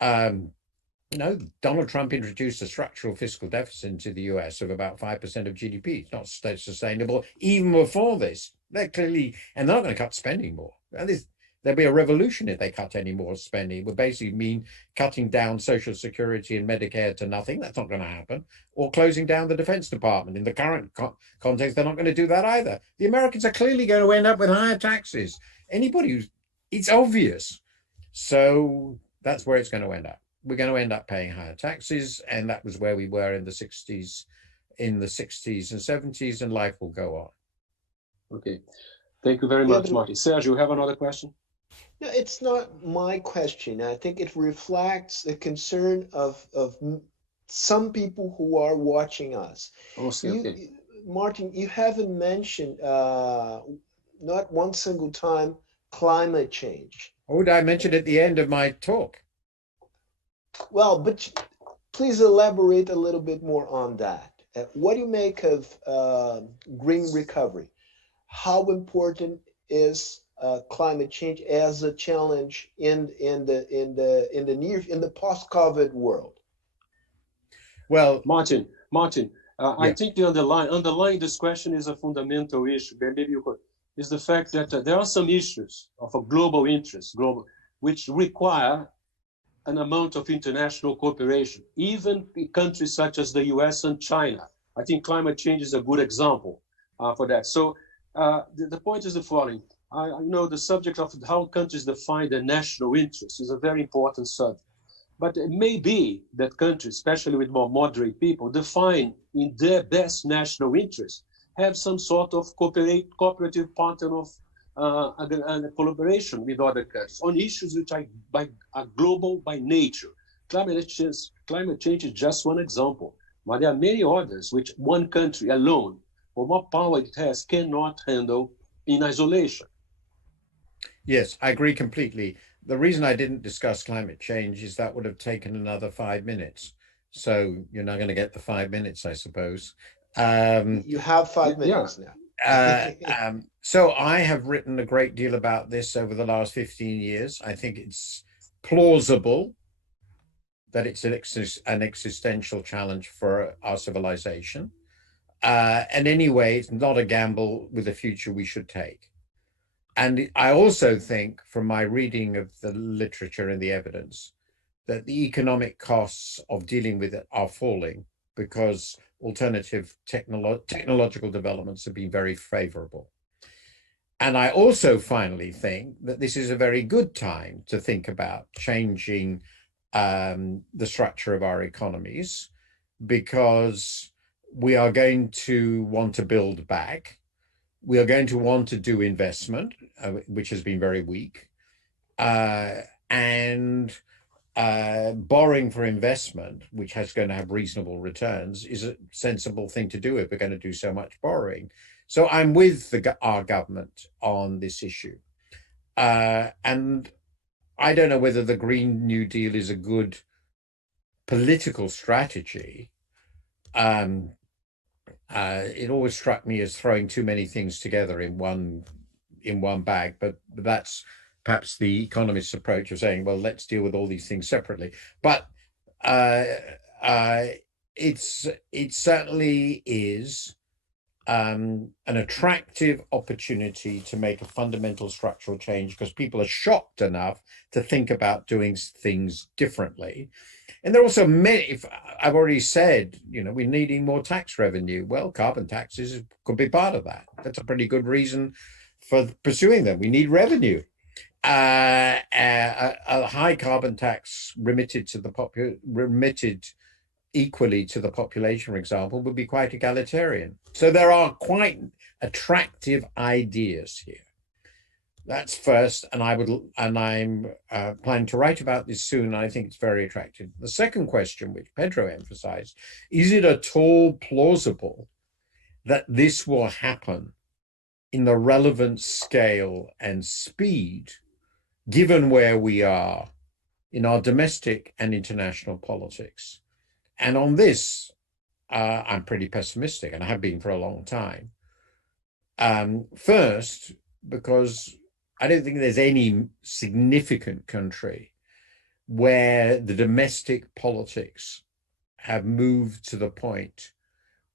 Donald Trump introduced a structural fiscal deficit into the US of about 5% of GDP. It's not sustainable even before this. They're clearly, and they're not going to cut spending more. There'll be a revolution if they cut any more spending. It would basically mean cutting down Social Security and Medicare to nothing. That's not going to happen. Or closing down the Defense Department. In the current context, they're not going to do that either. The Americans are clearly going to end up with higher taxes. It's obvious. So that's where it's going to end up. We're going to end up paying higher taxes. And that was where we were in the 60s and 70s, and life will go on. Okay. Thank you very much, Martin. Sergio, you have another question? No, it's not my question. I think it reflects the concern of some people who are watching us. Okay. Martin, you haven't mentioned, not one single time, climate change. Oh, did I mention at the end of my talk? Well, but please elaborate a little bit more on that. What do you make of green recovery? How important is climate change as a challenge in the post-COVID world? Well, Martin, I think the underlying this question is a fundamental issue. Is the fact that there are some issues of a global interest, which require an amount of international cooperation, even in countries such as the US and China. I think climate change is a good example for that. So the point is the following. The subject of how countries define their national interests is a very important subject. But it may be that countries, especially with more moderate people, define in their best national interests, have some sort of cooperative pattern of collaboration with other countries on issues which are global by nature. Climate change is just one example, but there are many others which one country alone, for what power it has, cannot handle in isolation. Yes, I agree completely. The reason I didn't discuss climate change is that would have taken another 5 minutes. So you're not going to get the 5 minutes, I suppose. You have 5 minutes now. So I have written a great deal about this over the last 15 years. I think it's plausible that it's an existential challenge for our civilization. And anyway, it's not a gamble with the future we should take. And I also think, from my reading of the literature and the evidence, that the economic costs of dealing with it are falling because alternative technological developments have been very favorable. And I also finally think that this is a very good time to think about changing the structure of our economies, because we are going to want to build back. We are going to want to do investment, which has been very weak. And borrowing for investment, which has going to have reasonable returns, is a sensible thing to do if we're going to do so much borrowing. So I'm with our government on this issue. And I don't know whether the Green New Deal is a good political strategy. It always struck me as throwing too many things together in one bag, but that's perhaps the economist's approach of saying, well, let's deal with all these things separately. But it certainly is an attractive opportunity to make a fundamental structural change because people are shocked enough to think about doing things differently. And there are also many, if I've already said, we're needing more tax revenue. Well, carbon taxes could be part of that. That's a pretty good reason for pursuing them. We need revenue. A high carbon tax remitted equally to the population, for example, would be quite egalitarian. So there are quite attractive ideas here. That's first, and I'm planning to write about this soon. And I think it's very attractive. The second question, which Pedro emphasized, is it at all plausible that this will happen in the relevant scale and speed, given where we are in our domestic and international politics? And on this, I'm pretty pessimistic, and I have been for a long time. First, because I don't think there's any significant country where the domestic politics have moved to the point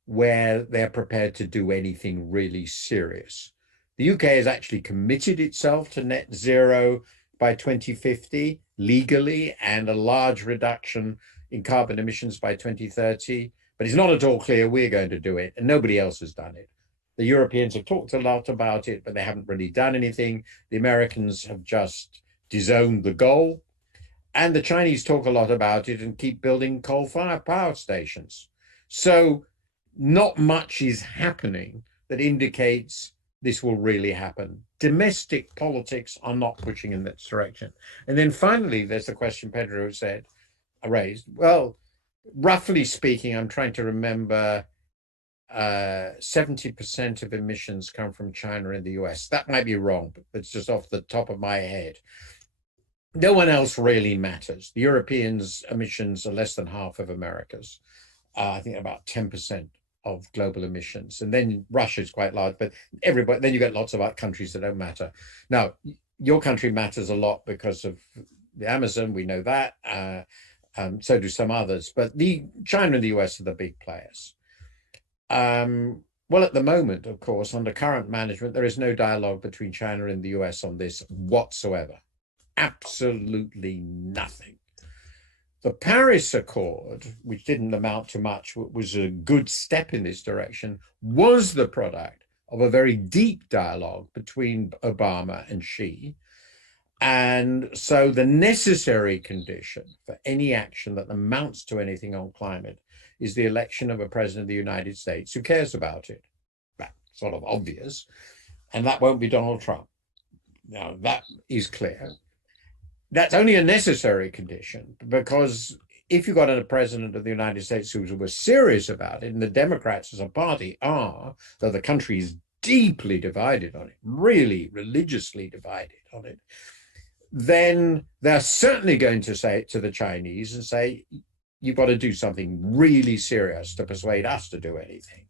where they're prepared to do anything really serious. The UK has actually committed itself to net zero by 2050 legally, and a large reduction in carbon emissions by 2030, but it's not at all clear we're going to do it, and nobody else has done it. The Europeans have talked a lot about it, but they haven't really done anything. The Americans have just disowned the goal, and the Chinese talk a lot about it and keep building coal-fired power stations. So not much is happening that indicates this will really happen. Domestic politics are not pushing in that direction. And then finally, there's the question Pedro raised. Well, roughly speaking, I'm trying to remember, 70% of emissions come from China and the US. That might be wrong, but it's just off the top of my head. No one else really matters. The Europeans' emissions are less than half of America's. I think about 10% of global emissions. And then Russia is quite large, but then you get lots of other countries that don't matter. Now, your country matters a lot because of the Amazon, we know that. So do some others, but China and the US are the big players. Well, at the moment, of course, under current management, there is no dialogue between China and the US on this whatsoever. Absolutely nothing. The Paris Accord, which didn't amount to much, was a good step in this direction, was the product of a very deep dialogue between Obama and Xi. And so the necessary condition for any action that amounts to anything on climate is the election of a president of the United States who cares about it. That's sort of obvious. And that won't be Donald Trump. Now, that is clear. That's only a necessary condition, because if you got a president of the United States who was serious about it, and the Democrats as a party are, though the country is deeply divided on it, really religiously divided on it, then they're certainly going to say it to the Chinese and say, you've got to do something really serious to persuade us to do anything.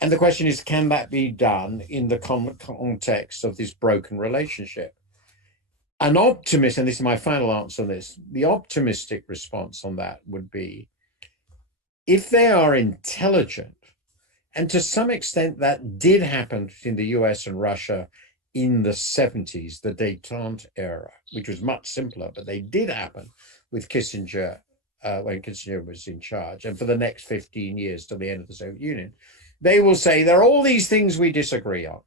And the question is, can that be done in the context of this broken relationship? An optimist, and this is my final answer on this, the optimistic response on that would be, if they are intelligent, and to some extent that did happen in the US and Russia in the 70s, the détente era, which was much simpler, but they did happen with Kissinger when Kissinger was in charge, and for the next 15 years to the end of the Soviet Union. They will say there are all these things we disagree on.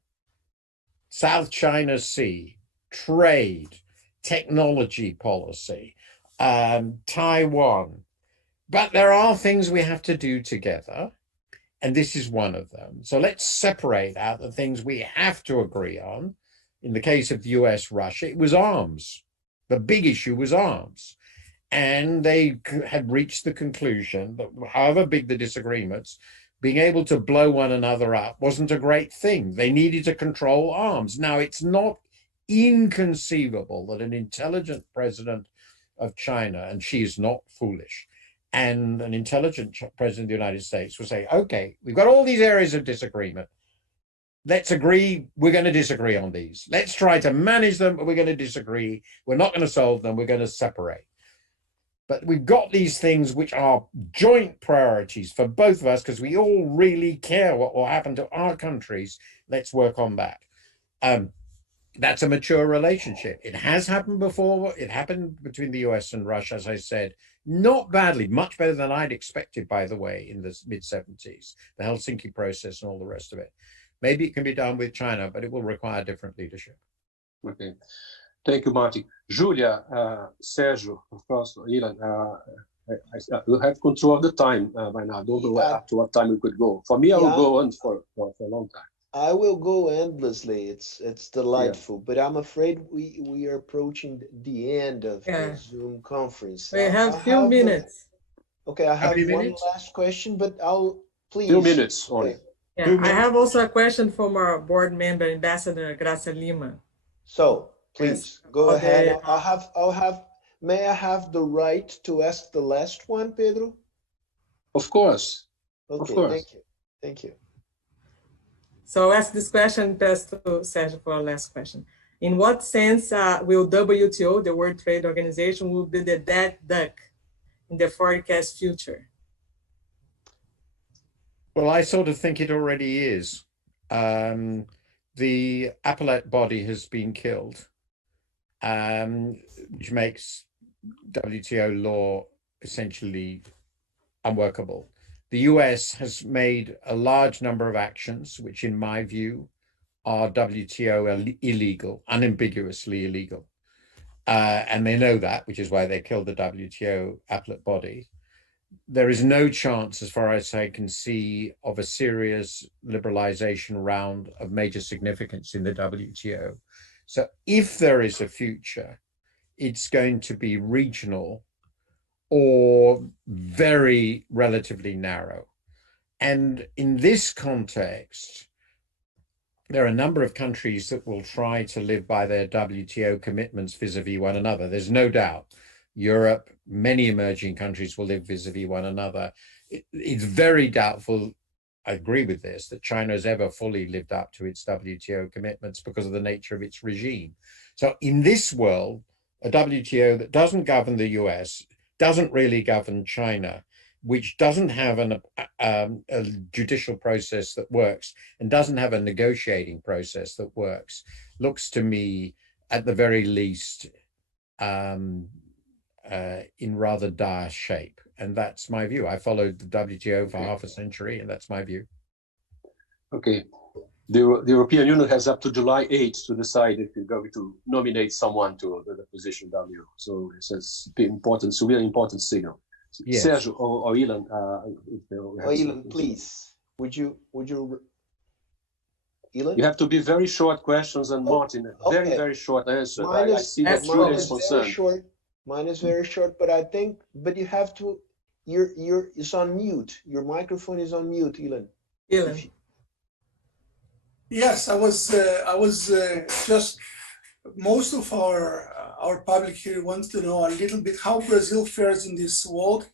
South China Sea, trade, technology policy, Taiwan. But there are things we have to do together, and this is one of them. So let's separate out the things we have to agree on. In the case of US, Russia, it was arms. The big issue was arms. And they had reached the conclusion that however big the disagreements, being able to blow one another up wasn't a great thing. They needed to control arms. Now, it's not inconceivable that an intelligent president of China, and she is not foolish, and an intelligent president of the United States will say, okay, we've got all these areas of disagreement. Let's agree we're going to disagree on these. Let's try to manage them, but we're going to disagree. We're not going to solve them. We're going to separate. But we've got these things which are joint priorities for both of us because we all really care what will happen to our countries. Let's work on that. That's a mature relationship. It has happened before. It happened between the US and Russia, as I said, not badly, much better than I'd expected, by the way, in the mid-70s, the Helsinki process and all the rest of it. Maybe it can be done with China, but it will require different leadership. Okay. Thank you, Martin. Julia, Sergio, of course, Ilan, you have control of the time by now. I don't know up to what time we could go. For me, I will go on for a long time. I will go endlessly. It's delightful, but I'm afraid we are approaching the end of the Zoom conference. We have a few minutes. Okay, I have one last question, but I'll please. 2 minutes only. Yeah, I have also a question from our board member, Ambassador Gracia Lima. So please go ahead. May I have the right to ask the last one, Pedro? Of course. Okay, of course. Thank you. Thank you. So I'll ask this question, pass to Sergio for our last question. In what sense will WTO, the World Trade Organization, will be the dead duck in the forecast future? Well, I sort of think it already is. The appellate body has been killed, which makes WTO law essentially unworkable. The US has made a large number of actions, which in my view are WTO illegal, unambiguously illegal. And they know that, which is why they killed the WTO appellate body. There is no chance, as far as I can see, of a serious liberalization round of major significance in the WTO. So if there is a future, it's going to be regional or very relatively narrow. And in this context, there are a number of countries that will try to live by their WTO commitments vis-a-vis one another. There's no doubt. Europe, many emerging countries will live vis-a-vis one another. It's very doubtful, I agree with this, that China has ever fully lived up to its WTO commitments because of the nature of its regime. So in this world, a WTO that doesn't govern the US, doesn't really govern China, which doesn't have a judicial process that works and doesn't have a negotiating process that works, looks to me, at the very least, in rather dire shape. And that's my view. I followed the WTO for half a century, and that's my view. Okay. The European Union has up to July 8th to decide if you're going to nominate someone to the position WTO. So it's important, it's a really important signal. Yes. Sergio or Ilan, Ilan, please. Would you Ilan? You have to be very short questions, and Martin, very, very short answer. I see that Julia is concerned. Mine is very short, but you have to, it's on mute. Your microphone is on mute, Ilan. Ilan. Yes, I was just, most of our public here wants to know a little bit how Brazil fares in this world.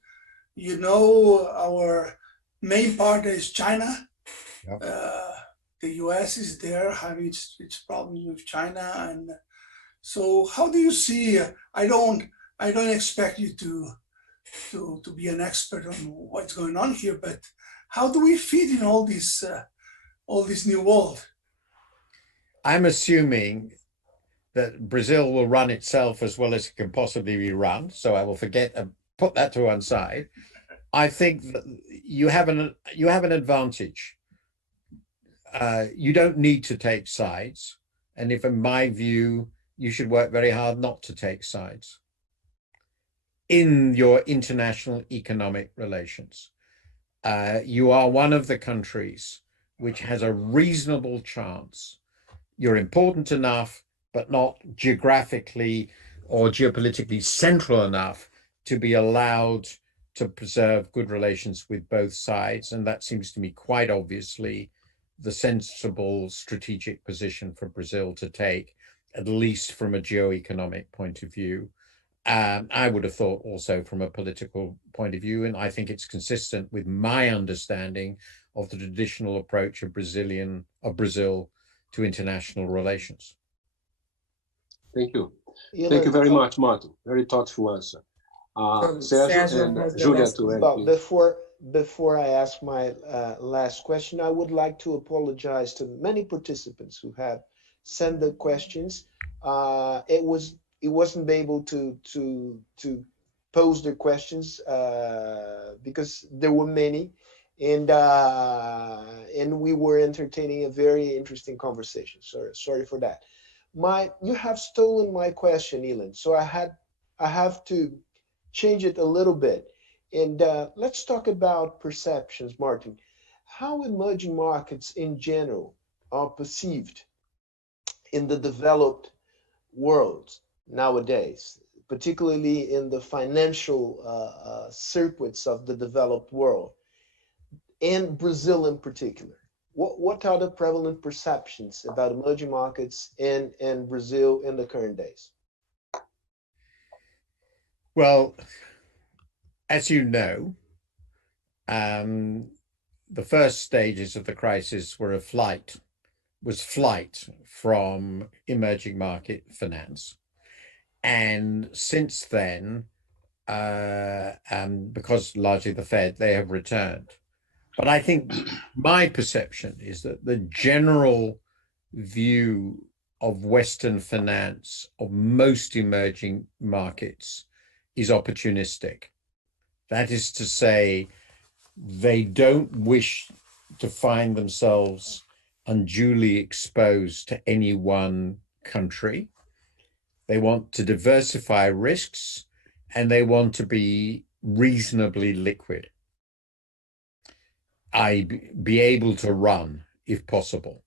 You know, our main partner is China. Yep. The US is there having its problems with China, and so how do you see? I don't expect you to be an expert on what's going on here, but how do we fit in all this new world? I'm assuming that Brazil will run itself as well as it can possibly be run, so I will put that to one side. I think that you have an advantage. You don't need to take sides, and if, in my view, you should work very hard not to take sides in your international economic relations. You are one of the countries which has a reasonable chance. You're important enough, but not geographically or geopolitically central enough to be allowed to preserve good relations with both sides. And that seems to me quite obviously the sensible strategic position for Brazil to take, at least from a geo-economic point of view. I would have thought also from a political point of view, and I think it's consistent with my understanding of the traditional approach of Brazil to international relations. Thank you. Thank you very much, Martin. Very thoughtful answer. Sergio and Julia to end. Well, before I ask my last question, I would like to apologize to many participants who have sent the questions. It wasn't able to pose their questions because there were many, and we were entertaining a very interesting conversation. Sorry for that. You have stolen my question, Ilan. So I have to change it a little bit. And let's talk about perceptions, Martin. How emerging markets in general are perceived in the developed world nowadays, particularly in the financial circuits of the developed world, and Brazil in particular. What are the prevalent perceptions about emerging markets and Brazil in the current days? Well, as you know, the first stages of the crisis were flight from emerging market finance. And since then, because largely the Fed, they have returned. But I think my perception is that the general view of Western finance of most emerging markets is opportunistic. That is to say, they don't wish to find themselves unduly exposed to any one country. They want to diversify risks, and they want to be reasonably liquid. Be able to run if possible.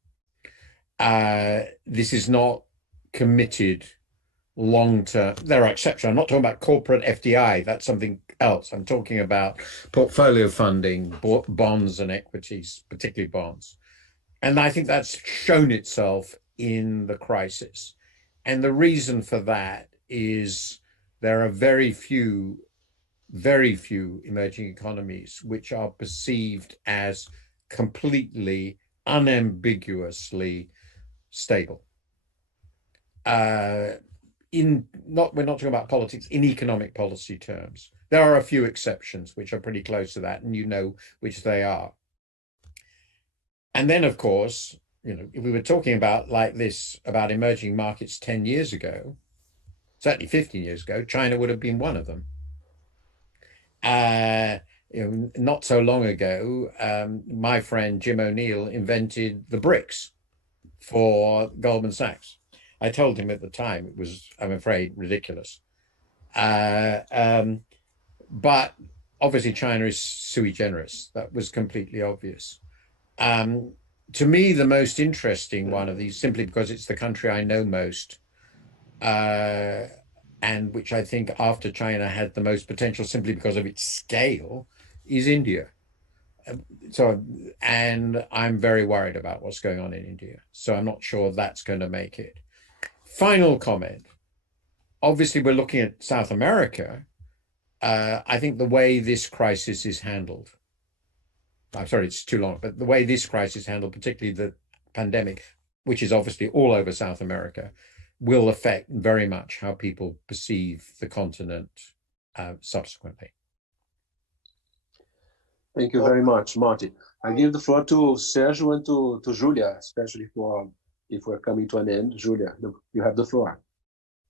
This is not committed long-term. There are exceptions. I'm not talking about corporate FDI. That's something else. I'm talking about portfolio funding, bonds and equities, particularly bonds. And I think that's shown itself in the crisis. And the reason for that is there are very few emerging economies which are perceived as completely, unambiguously stable. We're not talking about politics in economic policy terms. There are a few exceptions which are pretty close to that, and you know which they are. And then, of course, if we were talking about like this about emerging markets 10 years ago, certainly 15 years ago, China would have been one of them. Not so long ago, my friend Jim O'Neill invented the BRICS for Goldman Sachs. I told him at the time it was, I'm afraid, ridiculous. But obviously China is sui generis. That was completely obvious. To me, the most interesting one of these, simply because it's the country I know most, and which I think after China had the most potential simply because of its scale, is India. And I'm very worried about what's going on in India. So I'm not sure that's going to make it. Final comment. Obviously, we're looking at South America. I think the way this crisis is handled, I'm sorry, it's too long, but the way this crisis is handled, particularly the pandemic, which is obviously all over South America, will affect very much how people perceive the continent subsequently. Thank you very much, Martin. I give the floor to Sergio and to Julia, especially for if we're coming to an end. Julia, you have the floor.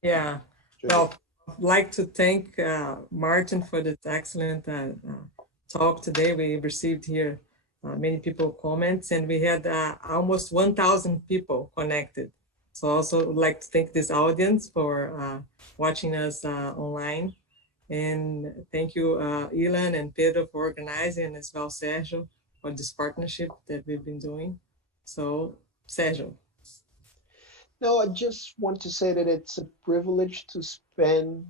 Yeah, well, I'd like to thank Martin for this excellent talk today. We received here many people comments, and we had almost 1,000 people connected. So I also would like to thank this audience for watching us online. And thank you, Ilan and Pedro, for organizing, and as well, Sergio, for this partnership that we've been doing. So, Sergio. No, I just want to say that it's a privilege to spend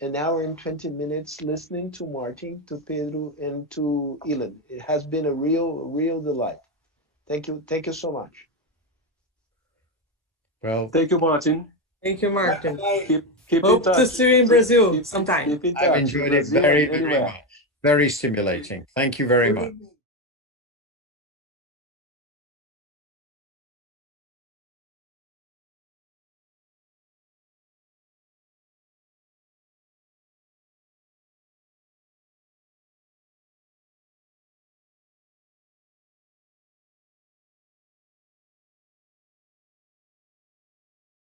an hour and 20 minutes listening to Martin, to Pedro, and to ILAN. It has been a real delight. Thank you so much. Well, Thank you, Martin. Thank you, Martin. Bye. Keep Hope in touch. to see you in Brazil sometime. Keep in touch. I've enjoyed it Brazil very, and very anywhere. much. Very stimulating. Thank you very Good much. evening.